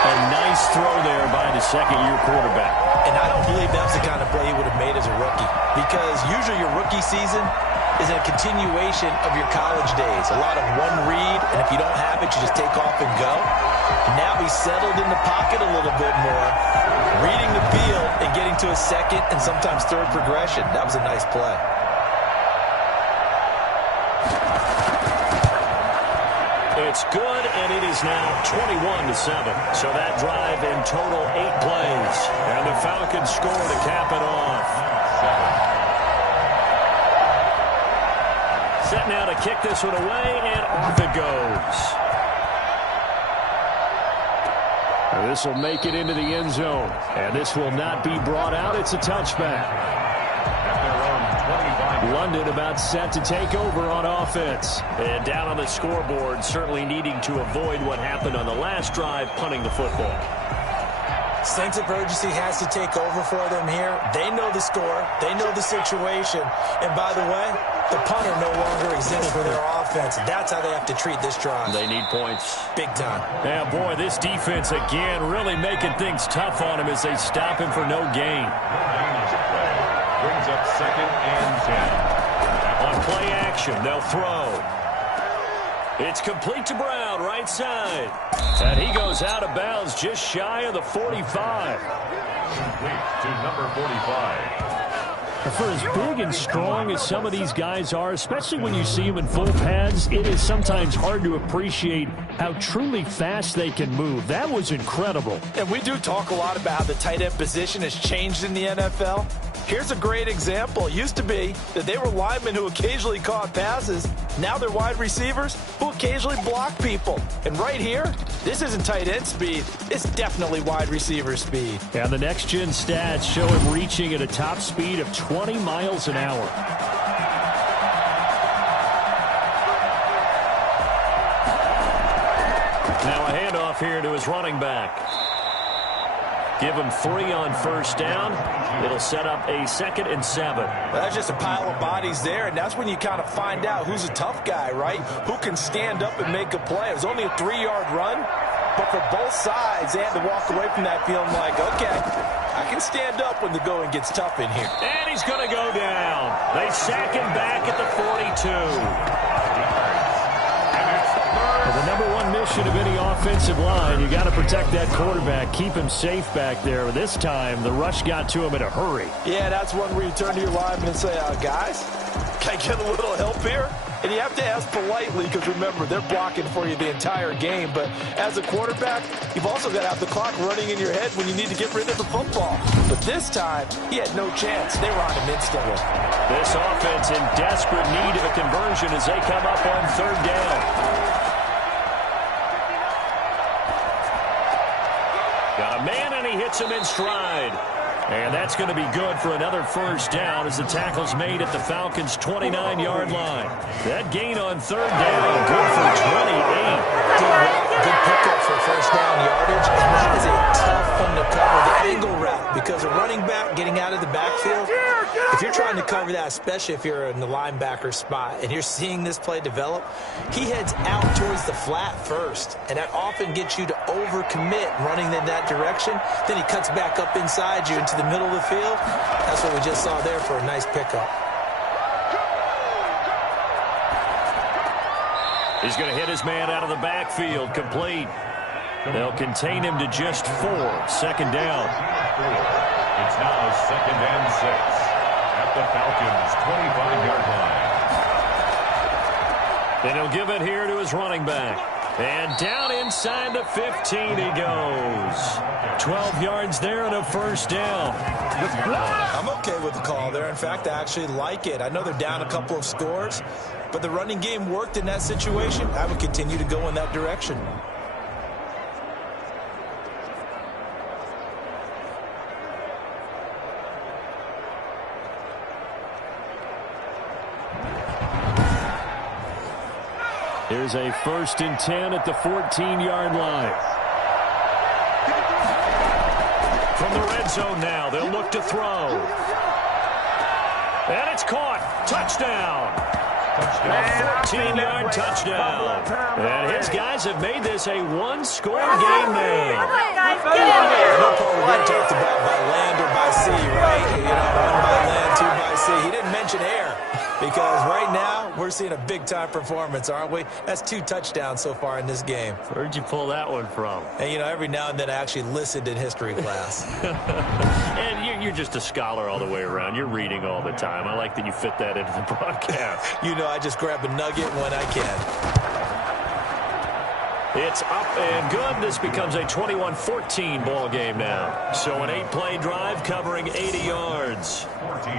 A nice throw there by the second-year quarterback. And I don't believe that's the kind of play he would have made as a rookie, because usually your rookie season is a continuation of your college days. A lot of one read, and if you don't have it, you just take off and go. Now he's settled in the pocket a little bit more, reading the field and getting to a second and sometimes third progression. That was a nice play. It's good, and it is now 21-7. So that drive in total 8 plays. And the Falcons score to cap it off. Set now to kick this one away, and off it goes. This will make it into the end zone. And this will not be brought out. It's a touchback. London about set to take over on offense. And down on the scoreboard, certainly needing to avoid what happened on the last drive, punting the football. Sense of urgency has to take over for them here. They know the score. They know the situation. And by the way, the punter no longer exists for their offense. That's how they have to treat this drive. They need points. Big time. Yeah, boy, this defense again really making things tough on him as they stop him for no gain. Brings up 2nd and 10. On play action, they'll throw. It's complete to Brown, right side. And he goes out of bounds just shy of the 45. Complete to number 45. For as big and strong as some of these guys are, especially when you see them in full pads, it is sometimes hard to appreciate how truly fast they can move. That was incredible. And we do talk a lot about how the tight end position has changed in the NFL. Here's a great example. It used to be that they were linemen who occasionally caught passes. Now they're wide receivers who occasionally block people. And right here, this isn't tight end speed. It's definitely wide receiver speed. And the next-gen stats show him reaching at a top speed of 20 miles an hour. Now a handoff here to his running back. Give him 3 on first down. It'll set up a 2nd and 7. That's just a pile of bodies there, and that's when you kind of find out who's a tough guy, right? Who can stand up and make a play. It was only a 3-yard run, but for both sides, they had to walk away from that feeling like, okay, I can stand up when the going gets tough in here. And he's going to go down. They sack him back at the 42. The number one mission of any offensive line, you got to protect that quarterback, keep him safe back there. This time, the rush got to him in a hurry. Yeah, that's one where you turn to your lineman and say, guys, can I get a little help here? And you have to ask politely because, remember, they're blocking for you the entire game. But as a quarterback, you've also got to have the clock running in your head when you need to get rid of the football. But this time, he had no chance. They were on him instantly. This offense in desperate need of a conversion as they come up on 3rd down. Got a man, and he hits him in stride. And that's going to be good for another first down as the tackle's made at the Falcons' 29-yard line. That gain on 3rd down, good for 28. Good pickup for first down yardage, and that is a tough one to cover, the angle route, because a running back getting out of the backfield, if you're trying to cover that, especially if you're in the linebacker spot and you're seeing this play develop, he heads out towards the flat first, and that often gets you to overcommit running in that direction. Then he cuts back up inside you into the middle of the field. That's what we just saw there for a nice pickup. He's going to hit his man out of the backfield, complete. They'll contain him to just 4. 2nd down. It's now 2nd and 6 at the Falcons' 25-yard line. Then he'll give it here to his running back. And down inside the 15 he goes. 12 yards there and a first down. I'm okay with the call there. In fact, I actually like it. I know they're down a couple of scores, but the running game worked in that situation. I would continue to go in that direction. Here's a 1st and 10 at the 14-yard line. From the red zone now, they'll look to throw. And it's caught. Touchdown. A 14-yard touchdown. And his guys have made this a one-score game now. No part we talked about by land or by sea, right? You know, one by land, two by sea. He didn't mention air because right now we're seeing a big-time performance, aren't we? That's 2 touchdowns so far in this game. Where'd you pull that one from? And, you know, every now and then I actually listened in history class. And you're just a scholar all the way around. You're reading all the time. I like that you fit that into the broadcast. You know, I just grab a nugget when I can. It's up and good. This becomes a 21-14 ball game now. So an 8-play drive covering 80 yards. 14.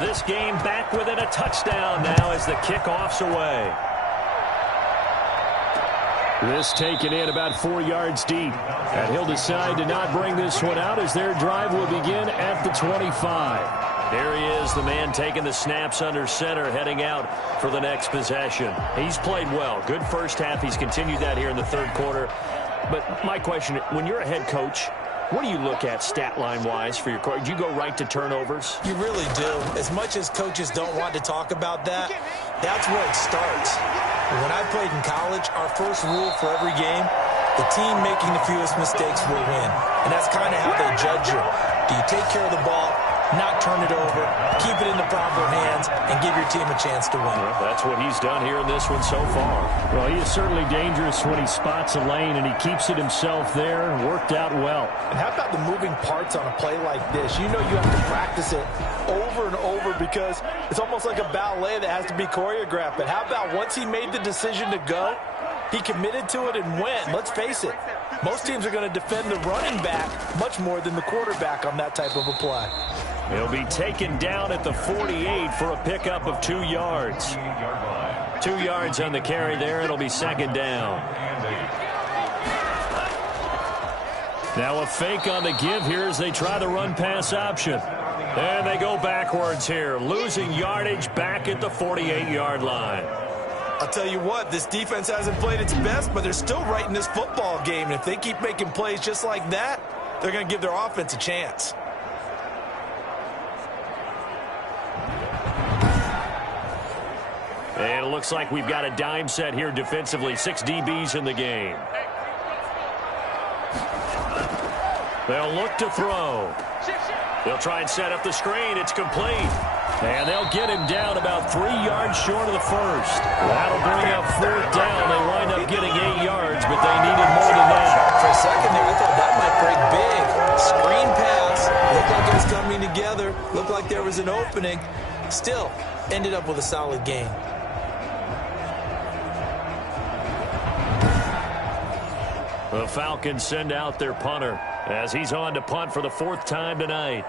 This game back within a touchdown now as the kickoff's away. This taken in about 4 yards deep. And he'll decide to not bring this one out as their drive will begin at the 25. There he is, the man taking the snaps under center, heading out for the next possession. He's played well. Good first half. He's continued that here in the third quarter. But my question, when you're a head coach, what do you look at stat line-wise for your coach? Do you go right to turnovers? You really do. As much as coaches don't want to talk about that, that's where it starts. When I played in college, our first rule for every game, the team making the fewest mistakes will win. And that's kind of how they judge you. Do you take care of the ball, not turn it over, keep it in the proper hands, and give your team a chance to win? Well, that's what he's done here in this one so far. Well, he is certainly dangerous when he spots a lane, and he keeps it himself there. Worked out well. And how about the moving parts on a play like this? You know you have to practice it over and over because it's almost like a ballet that has to be choreographed. But how about once he made the decision to go, he committed to it and went. Let's face it, most teams are going to defend the running back much more than the quarterback on that type of a play. He'll be taken down at the 48 for a pickup of 2 yards. 2 yards on the carry there. It'll be second down. Now a fake on the give here as they try the run-pass option. And they go backwards here, losing yardage back at the 48-yard line. I'll tell you what, this defense hasn't played its best, but they're still right in this football game. And if they keep making plays just like that, they're going to give their offense a chance. And it looks like we've got a dime set here defensively. 6 DBs in the game. They'll look to throw. They'll try and set up the screen. It's complete. And they'll get him down about 3 yards short of the first. That'll bring up 4th down. They wind up getting 8 yards, but they needed more than that. For a second there, I thought that might break big. Screen pass. Looked like it was coming together. Looked like there was an opening. Still, ended up with a solid gain. The Falcons send out their punter as he's on to punt for the 4th time tonight.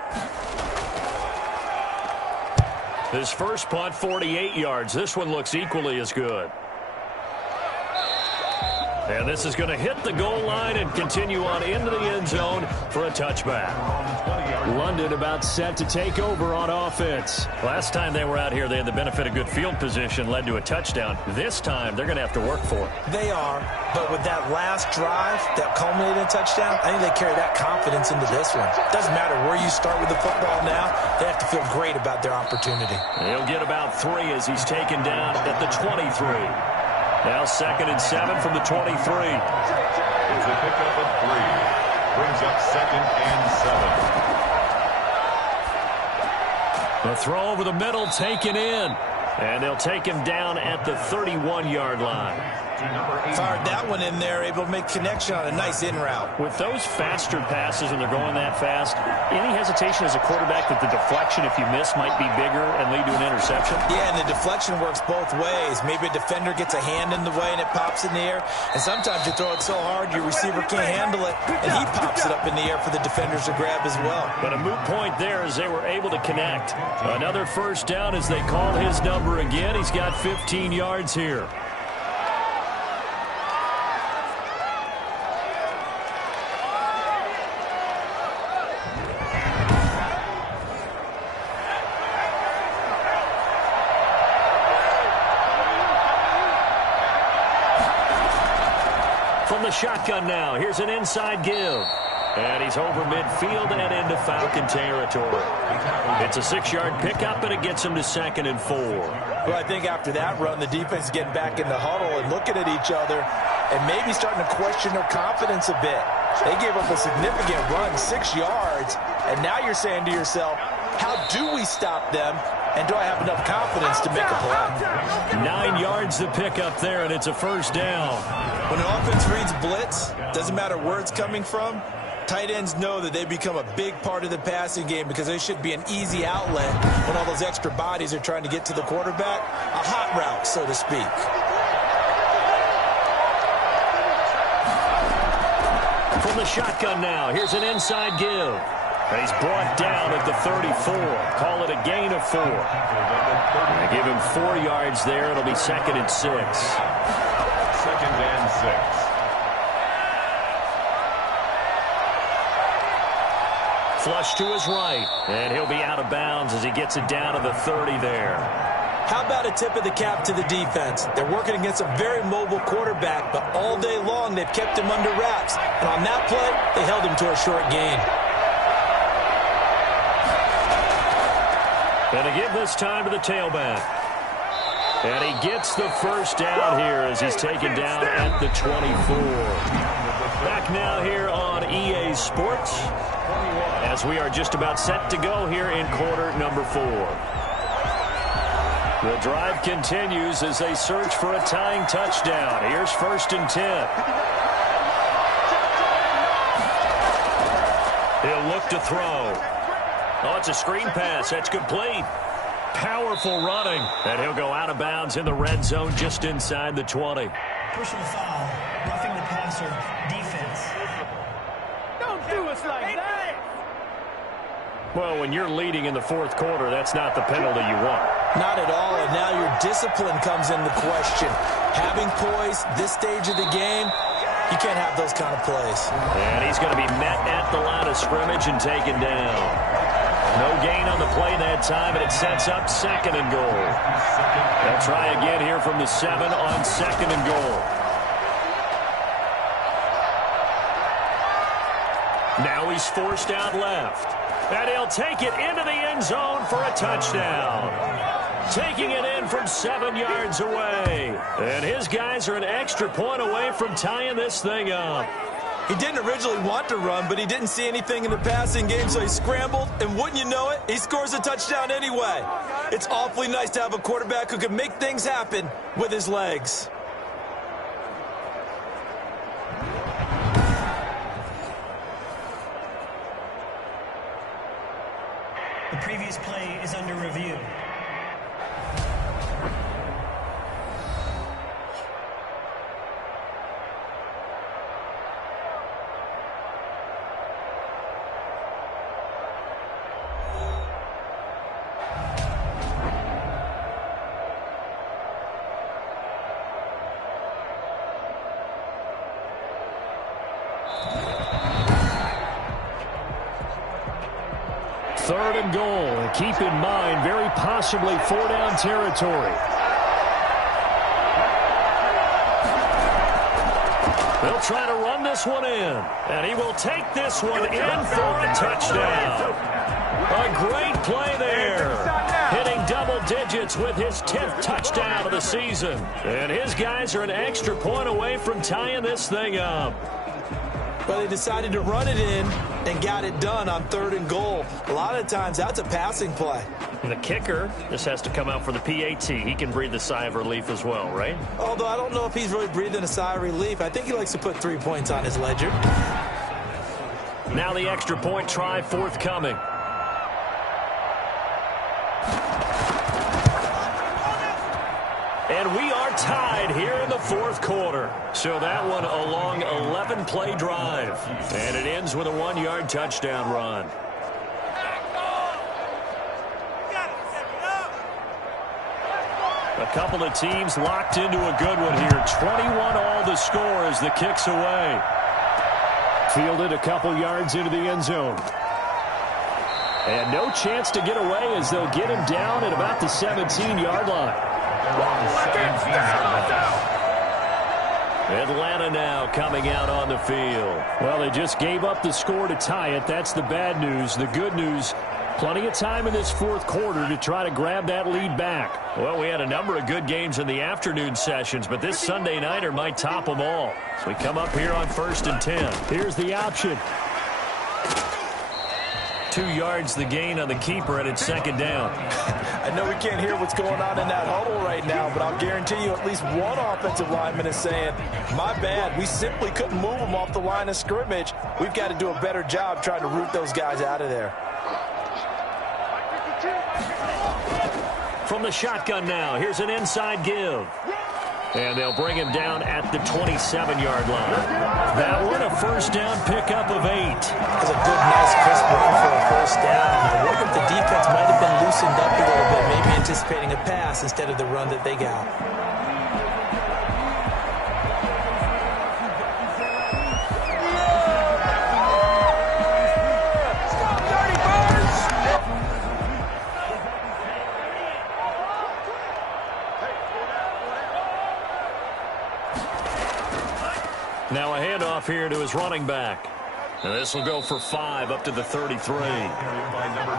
His first punt, 48 yards. This one looks equally as good. And this is going to hit the goal line and continue on into the end zone for a touchback. London about set to take over on offense. Last time they were out here, they had the benefit of good field position, led to a touchdown. This time, they're going to have to work for it. They are, but with that last drive that culminated in a touchdown, I think they carry that confidence into this one. Doesn't matter where you start with the football now, they have to feel great about their opportunity. He'll get about 3 as he's taken down at the 23. Now 2nd and 7 from the 23. It's a pickup of 3. Brings up 2nd and 7. The throw over the middle taken in. And they'll take him down at the 31-yard line. Fired that one in there, able to make connection on a nice in route. With those faster passes and they're going that fast, any hesitation as a quarterback that the deflection, if you miss, might be bigger and lead to an interception? Yeah, and the deflection works both ways. Maybe a defender gets a hand in the way and it pops in the air. And sometimes you throw it so hard your receiver can't handle it, and he pops it up in the air for the defenders to grab as well. But a moot point there as they were able to connect. Another first down as they called his number again. He's got 15 yards here. shotgun now. Here's an inside give. And he's over midfield and into Falcon territory. It's a 6-yard pickup, and it gets him to 2nd and 4. Well, I think after that run, the defense is getting back in the huddle and looking at each other and maybe starting to question their confidence a bit. They gave up a significant run, 6 yards, and now you're saying to yourself, how do we stop them, and do I have enough confidence to make a play? 9 yards to pick up there, and it's a 1st down. When the offense reads blitz, doesn't matter where it's coming from, tight ends know that they become a big part of the passing game because they should be an easy outlet when all those extra bodies are trying to get to the quarterback. A hot route, so to speak. From the shotgun now, here's an inside give. And he's brought down at the 34. Call it a gain of 4. They give him 4 yards there. It'll be 2nd and 6. 2nd and 6. Flush to his right, and he'll be out of bounds as he gets it down to the 30 there. How about a tip of the cap to the defense? They're working against a very mobile quarterback, but all day long they've kept him under wraps. And on that play, they held him to a short gain. And to give this time to the tailback. And he gets the 1st down here as he's taken down at the 24. Back now here on EA Sports as we are just about set to go here in quarter number 4. The drive continues as they search for a tying touchdown. Here's 1st and 10. He'll look to throw. Oh, it's a screen pass. That's complete. Powerful running. And he'll go out of bounds in the red zone just inside the 20. Personal foul, roughing the passer, defense. Don't do us like that. Well, when you're leading in the 4th quarter, that's not the penalty you want. Not at all, and now your discipline comes into question. Having poise this stage of the game, you can't have those kind of plays. And he's going to be met at the line of scrimmage and taken down. No gain on the play that time, and it sets up 2nd and goal. They'll try again here from the 7 on 2nd and goal. Now he's forced out left. And he'll take it into the end zone for a touchdown. Taking it in from 7 yards away. And his guys are an extra point away from tying this thing up. He didn't originally want to run, but he didn't see anything in the passing game, so he scrambled, and wouldn't you know it, he scores a touchdown anyway. It's awfully nice to have a quarterback who can make things happen with his legs. The previous play is under review. Third and goal. And keep in mind, very possibly 4-down territory. They'll try to run this one in. And he will take this one in for a touchdown. A great play there. Hitting double digits with his 10th touchdown of the season. And his guys are an extra point away from tying this thing up. Well, they decided to run it in and got it done on 3rd and goal. A lot of times, that's a passing play. And the kicker, this has to come out for the PAT. He can breathe a sigh of relief as well, right? Although I don't know if he's really breathing a sigh of relief. I think he likes to put 3 points on his ledger. Now the extra point try forthcoming. And we are tied here in the 4th quarter. So that one a long 11-play drive. And it ends with a 1-yard touchdown run. A couple of teams locked into a good one here. 21 all the score as the kick's away. Fielded a couple yards into the end zone. And no chance to get away as they'll get him down at about the 17-yard line. Atlanta now coming out on the field. Well, they just gave up the score to tie it. That's the bad news. The good news, plenty of time in this fourth quarter to try to grab that lead back. Well, we had a number of good games in the afternoon sessions, but this Sunday nighter might top them all. So we come up here on 1st and 10. Here's the option. 2 yards the gain on the keeper, and it's 2nd down. I know we can't hear what's going on in that huddle right now, but I'll guarantee you at least one offensive lineman is saying, my bad, we simply couldn't move them off the line of scrimmage. We've got to do a better job trying to root those guys out of there. From the shotgun now, here's an inside give. And they'll bring him down at the 27-yard line. That one a first down pickup of 8. That's a good, nice, crisp run for a first down. I wonder if the defense might have been loosened up a little bit, maybe anticipating a pass instead of the run that they got. Now a handoff here to his running back. And this will go for 5 up to the 33.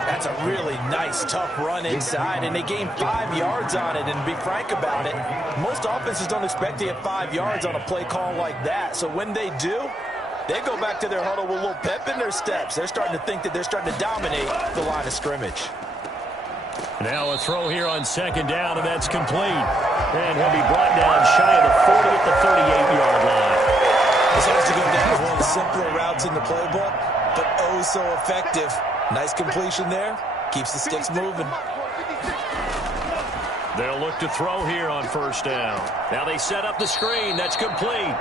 That's a really nice, tough run inside, and they gained 5 yards on it. And to be frank about it, most offenses don't expect to get 5 yards on a play call like that. So when they do, they go back to their huddle with a little pep in their steps. They're starting to think that they're starting to dominate the line of scrimmage. Now a throw here on 2nd down, and that's complete. And he'll be brought down shy of the 40 at the 38-yard line. This has to go down as one of the simpler routes in the playbook, but oh so effective. Nice completion there. Keeps the sticks moving. They'll look to throw here on 1st down. Now they set up the screen. That's complete.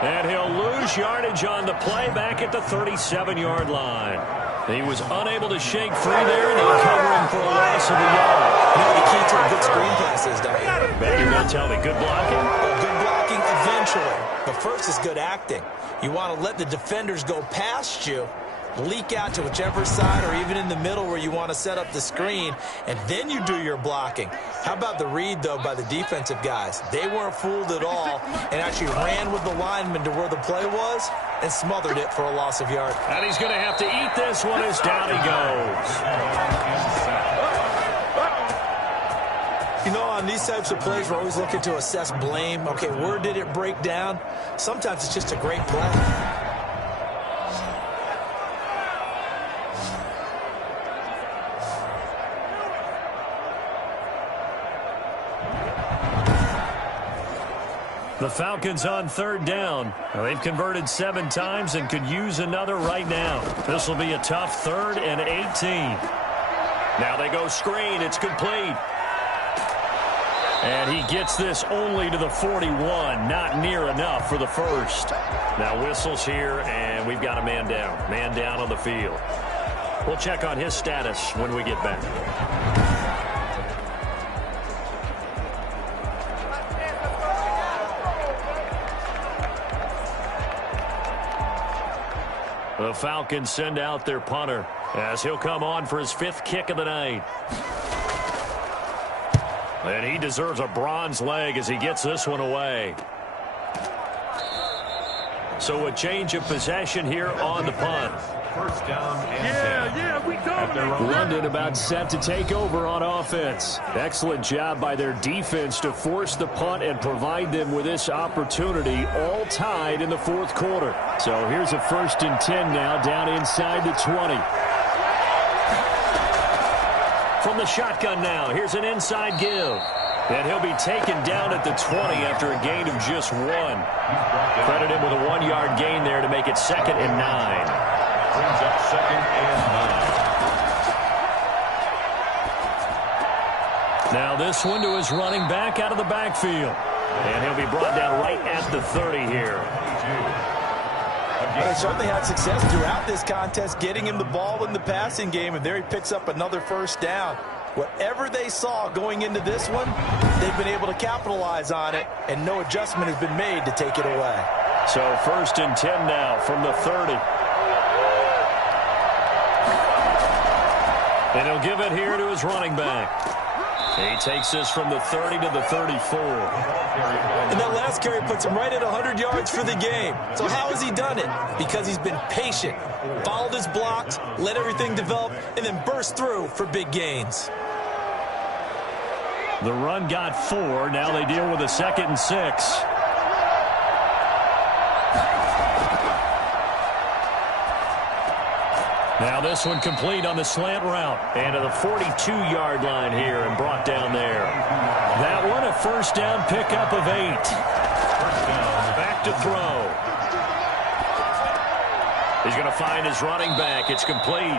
And he'll lose yardage on the play back at the 37-yard line. He was unable to shake free there, and they'll cover him for a loss of a yard. You know the key to a good screen pass is, don't you? Bet you're going to tell me good blocking? Good blocking eventually. But first is good acting. You want to let the defenders go past you, leak out to whichever side or even in the middle where you want to set up the screen, and then you do your blocking. How about the read, though, by the defensive guys? They weren't fooled at all and actually ran with the lineman to where the play was and smothered it for a loss of yard. And he's going to have to eat this one as down he goes. You know, on these types of plays, we're always looking to assess blame. Okay, where did it break down? Sometimes it's just a great play. The Falcons on 3rd down. Well, they've converted 7 times and could use another right now. This will be a tough 3rd and 18. Now they go screen. It's complete. And he gets this only to the 41. Not near enough for the first. Now whistles here, and we've got a man down. Man down on the field. We'll check on his status when we get back. The Falcons send out their punter as he'll come on for his 5th kick of the night. And he deserves a bronze leg as he gets this one away. So a change of possession here on the punt. 1st down and 10. we go. London about set to take over on offense. Excellent job by their defense to force the punt and provide them with this opportunity, all tied in the 4th quarter. So here's a 1st and 10 now down inside the 20. From the shotgun now, here's an inside give. And he'll be taken down at the 20 after a gain of just 1. Credit him with a 1-yard gain there to make it 2nd and 9. Brings up 2nd and 9. Now this one to his running back out of the backfield. And he'll be brought down right at the 30 here. They certainly had success throughout this contest getting him the ball in the passing game, and there he picks up another 1st down. Whatever they saw going into this one, they've been able to capitalize on it, and no adjustment has been made to take it away. So 1st and 10 now from the 30. And he'll give it here to his running back. He takes this from the 30 to the 34. And that last carry puts him right at 100 yards for the game. So how has he done it? Because he's been patient, followed his blocks, let everything develop, and then burst through for big gains. The run got 4. Now they deal with a 2nd and 6. Now this one complete on the slant route. And to the 42-yard line here and brought down there. That one a first down pickup of 8. First down. Back to throw. He's going to find his running back. It's complete.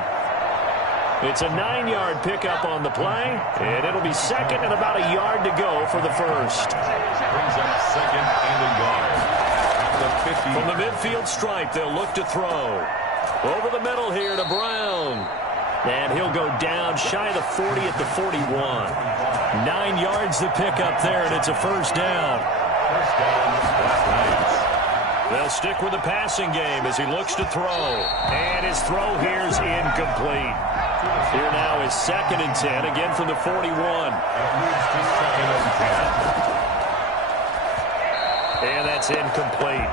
It's a 9-yard pickup on the play, and it'll be second and about a yard to go for the first. Brings up second and a yard. The 50. From the midfield stripe, they'll look to throw. Over the middle here to Brown. And he'll go down shy of the 40 at the 41. 9 yards to pick up there, and it's a first down. First down, BlackKnights. They'll stick with the passing game as he looks to throw. And his throw here's incomplete. Here now is 2nd and 10, again from the 41. That moves to 2nd and 10. And that's incomplete.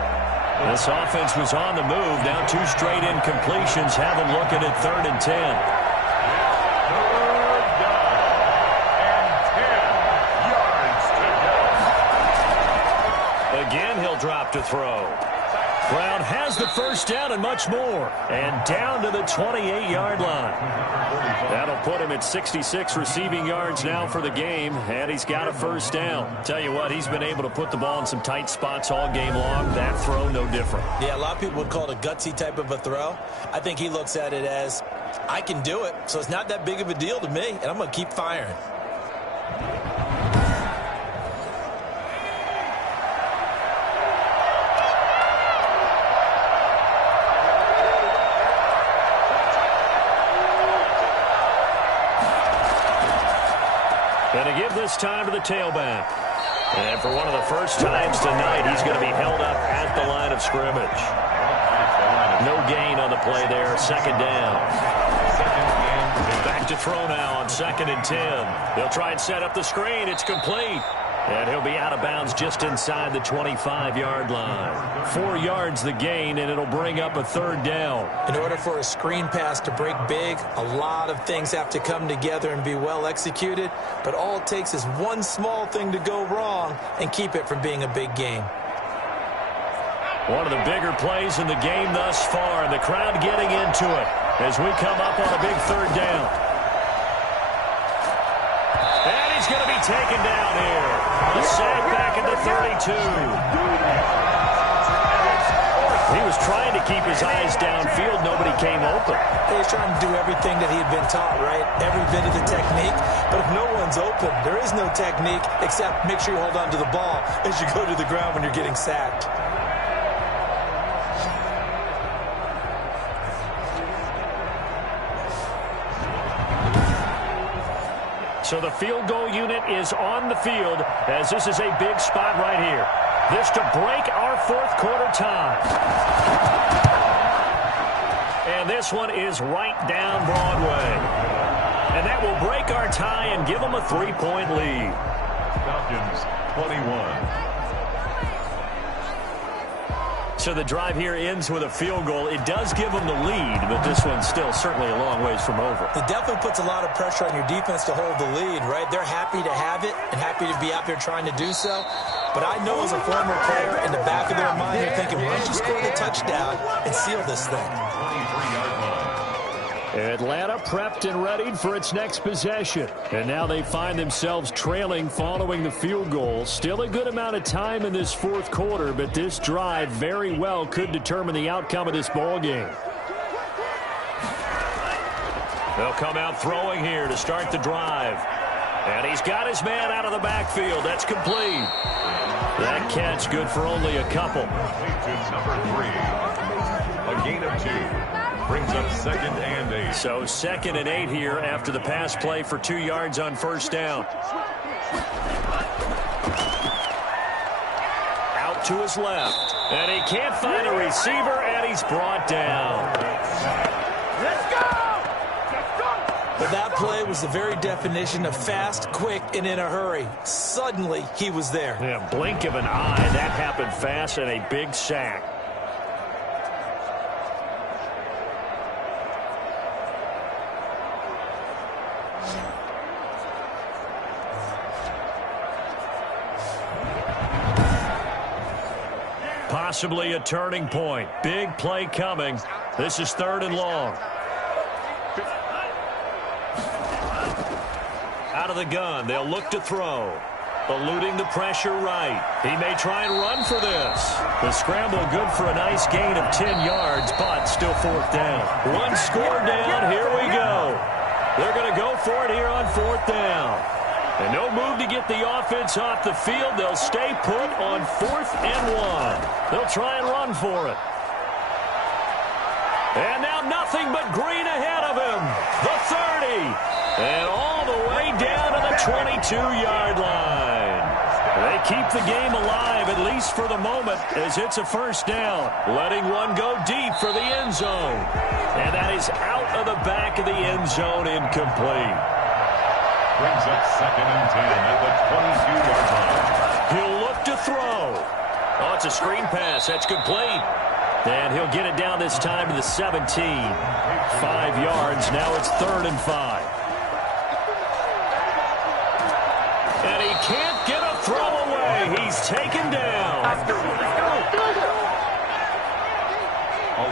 This offense was on the move. Now 2 straight incompletions have them looking at 3rd and 10. Third down and 10 yards to go. Again, he'll drop to throw. Brown has the first down and much more. And down to the 28-yard line. That'll put him at 66 receiving yards now for the game, and he's got a first down. Tell you what, he's been able to put the ball in some tight spots all game long. That throw, no different. Yeah, a lot of people would call it a gutsy type of a throw. I think he looks at it as, I can do it, so it's not that big of a deal to me, and I'm going to keep firing. And to give this time to the tailback. And for one of the first times tonight, he's going to be held up at the line of scrimmage. No gain on the play there. 2nd down. Back to throw now on 2nd and 10. They'll try and set up the screen. It's complete. And he'll be out of bounds just inside the 25-yard line. 4 yards the gain, and it'll bring up a 3rd down. In order for a screen pass to break big, a lot of things have to come together and be well executed. But all it takes is one small thing to go wrong and keep it from being a big gain. One of the bigger plays in the game thus far, and the crowd getting into it as we come up on a big 3rd down. And he's going to be taken down here. A sack back at the 32. He was trying to keep his eyes downfield. Nobody came open. He was trying to do everything that he had been taught, right? Every bit of the technique. But if no one's open, there is no technique except make sure you hold on to the ball as you go to the ground when you're getting sacked. So the field goal unit is on the field as this is a big spot right here. This to break our 4th quarter tie. And this one is right down Broadway. And that will break our tie and give them a 3-point lead. Falcons 21. So the drive here ends with a field goal. It does give them the lead, but this one's still certainly a long ways from over. It definitely puts a lot of pressure on your defense to hold the lead, right? They're happy to have it and happy to be out there trying to do so. But I know as a former player, in the back of their mind, they're thinking, why don't you score the touchdown and seal this thing? 23-yard line. Atlanta prepped and readied for its next possession. And now they find themselves trailing following the field goal. Still a good amount of time in this 4th quarter, but this drive very well could determine the outcome of this ball game. They'll come out throwing here to start the drive. And he's got his man out of the backfield. That's complete. That catch good for only a couple. Number 3. A gain of 2. Brings up 2nd and 8. So 2nd and 8 here after the pass play for 2 yards on first down. Out to his left. And he can't find a receiver, and he's brought down. Let's go! Let's go! But that play was the very definition of fast, quick, and in a hurry. Suddenly, he was there. Yeah, blink of an eye. That happened fast and a big sack. Possibly a turning point. Big play coming. This is 3rd and long. Out of the gun. They'll look to throw. Eluding the pressure right. He may try and run for this. The scramble good for a nice gain of 10 yards, but still 4th down. One score down. Here we go. They're going to go for it here on 4th down. And no move to get the offense off the field. They'll stay put on 4th and 1. They'll try and run for it. And now nothing but green ahead of him. The 30. And all the way down to the 22-yard line. They keep the game alive, at least for the moment, as it's a 1st down. Letting one go deep for the end zone. And that is out of the back of the end zone, incomplete. Brings up 2nd and 10 at the 22-yard line. He'll look to throw. Oh, it's a screen pass. That's complete. And he'll get it down this time to the 17. 5 yards. Now it's 3rd and 5. And he can't get a throw away. He's taken down.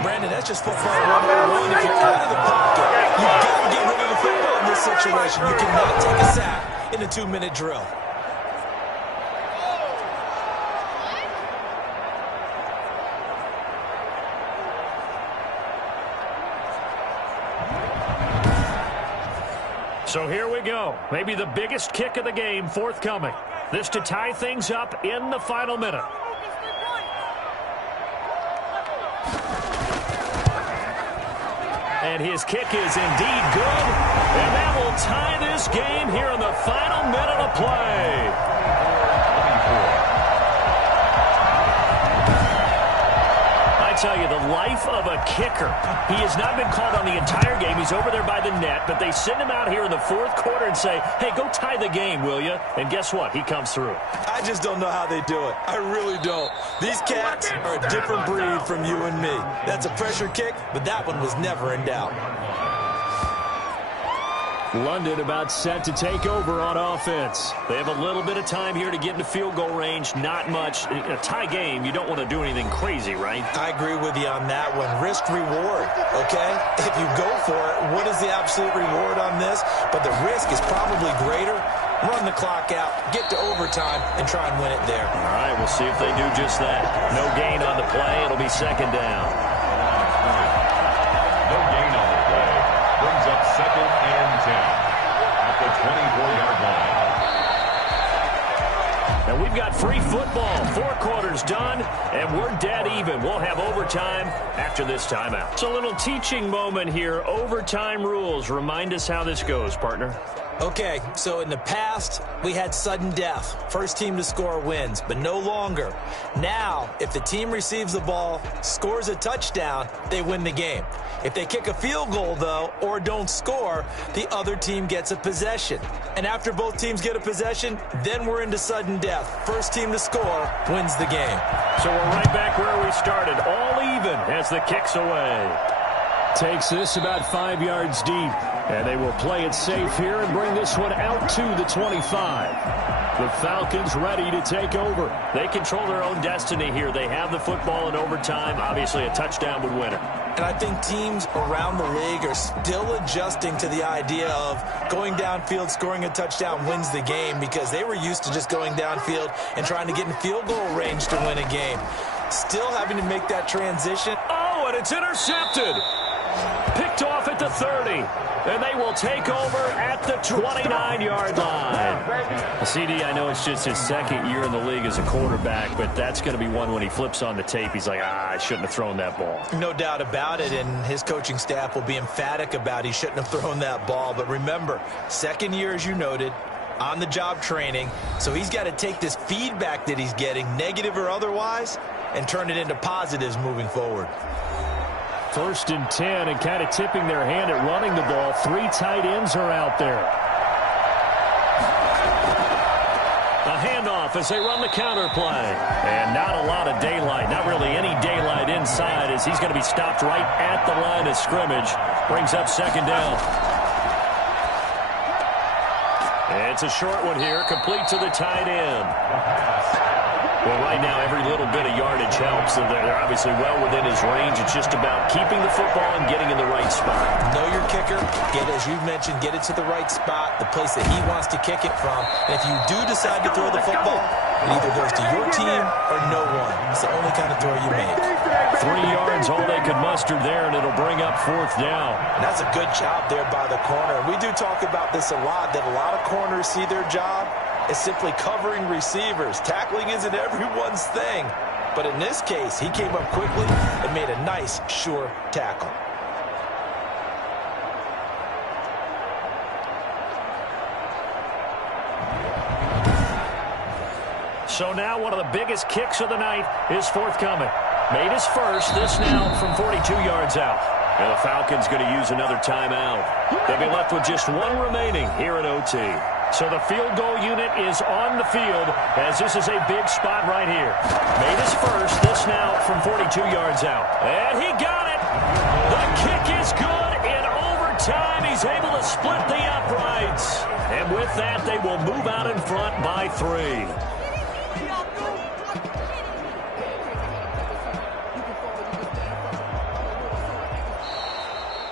Brandon, that's just football 101. If you're out of the pocket, you've got to get rid of the football in this situation. You cannot take a sack in a 2-minute drill. So here we go. Maybe the biggest kick of the game forthcoming. This to tie things up in the final minute. And his kick is indeed good. And that will tie this game here in the final minute of play. I tell you, the life of a kicker. He has not been called on the entire game. He's over there by the net, but they send him out here in the 4th quarter and say, hey, go tie the game, will you? And guess what? He comes through. I just don't know how they do it. I really don't. These cats are a different breed from you and me. That's a pressure kick, but that one was never in doubt. London about set to take over on offense. They have a little bit of time here to get into field goal range. Not much. In a tie game, you don't want to do anything crazy, right? I agree with you on that one. Risk reward, okay? If you go for it, what is the absolute reward on this? But the risk is probably greater. Run the clock out, get to overtime, and try and win it there. All right, we'll see if they do just that. No gain on the play. It'll be 2nd down. No gain on the play. Brings up 2nd and 10 at the 24-yard line. And we've got free football. 4 quarters done, and we're dead even. We'll have overtime after this timeout. It's a little teaching moment here. Overtime rules. Remind us how this goes, partner. Okay, so in the past, we had sudden death. First team to score wins, but no longer. Now, if the team receives the ball, scores a touchdown, they win the game. If they kick a field goal, though, or don't score, the other team gets a possession. And after both teams get a possession, then we're into sudden death. First team to score wins the game. So we're right back where we started, all even as the kick's away. Takes this about 5 yards deep, and they will play it safe here and bring this one out to the 25. The Falcons ready to take over. They control their own destiny here. They have the football in overtime. Obviously, a touchdown would win it. And I think teams around the league are still adjusting to the idea of going downfield, scoring a touchdown wins the game, because they were used to just going downfield and trying to get in field goal range to win a game. Still having to make that transition. Oh, and it's intercepted. Picked off at the 30, and they will take over at the 29-yard line. CD, I know it's just his 2nd year in the league as a quarterback, but that's going to be one when he flips on the tape. He's like, I shouldn't have thrown that ball. No doubt about it, and his coaching staff will be emphatic about he shouldn't have thrown that ball. But remember, 2nd year, as you noted, on-the-job training, so he's got to take this feedback that he's getting, negative or otherwise, and turn it into positives moving forward. 1st and 10, and kind of tipping their hand at running the ball. 3 tight ends are out there. A handoff as they run the counter play. And not a lot of daylight, not really any daylight inside, as he's going to be stopped right at the line of scrimmage. Brings up 2nd down. It's a short one here, complete to the tight end. Well, right now, every little bit of yardage helps. So they're obviously well within his range. It's just about keeping the football and getting in the right spot. Know your kicker. As you mentioned, get it to the right spot, the place that he wants to kick it from. And if you do decide to throw the football, it either goes to your team or no one. It's the only kind of throw you make. 3 yards, all they could muster there, and it'll bring up 4th down. And that's a good job there by the corner. We do talk about this a lot, that a lot of corners see their job is simply covering receivers. Tackling isn't everyone's thing. But in this case, he came up quickly and made a nice, sure tackle. So now one of the biggest kicks of the night is forthcoming. Made his first, this now from 42 yards out. And the Falcons going to use another timeout. They'll be left with just 1 remaining here at OT. So the field goal unit is on the field, as this is a big spot right here. Made his first, this now from 42 yards out. And he got it! The kick is good in overtime. He's able to split the uprights. And with that, they will move out in front by 3.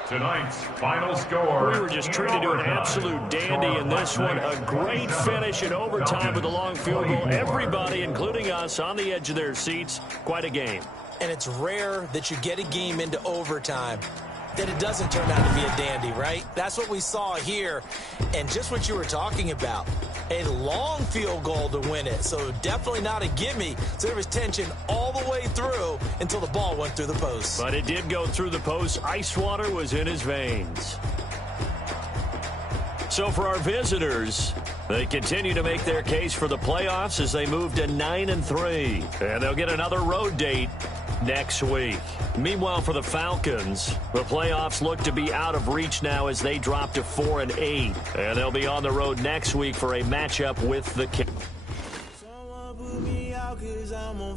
Tonight's final score. We were just treated to an absolute dandy in this one. A great finish in overtime with a long field goal. Everybody, including us, on the edge of their seats. Quite a game. And it's rare that you get a game into overtime that it doesn't turn out to be a dandy, right? That's what we saw here. And just what you were talking about, a long field goal to win it. So definitely not a gimme. So there was tension all the way through until the ball went through the post. But it did go through the post. Ice water was in his veins. So for our visitors, they continue to make their case for the playoffs as they move to 9-3. And they'll get another road date next week. Meanwhile, for the Falcons, the playoffs look to be out of reach now as they drop to 4-8. And they'll be on the road next week for a matchup with the Kings.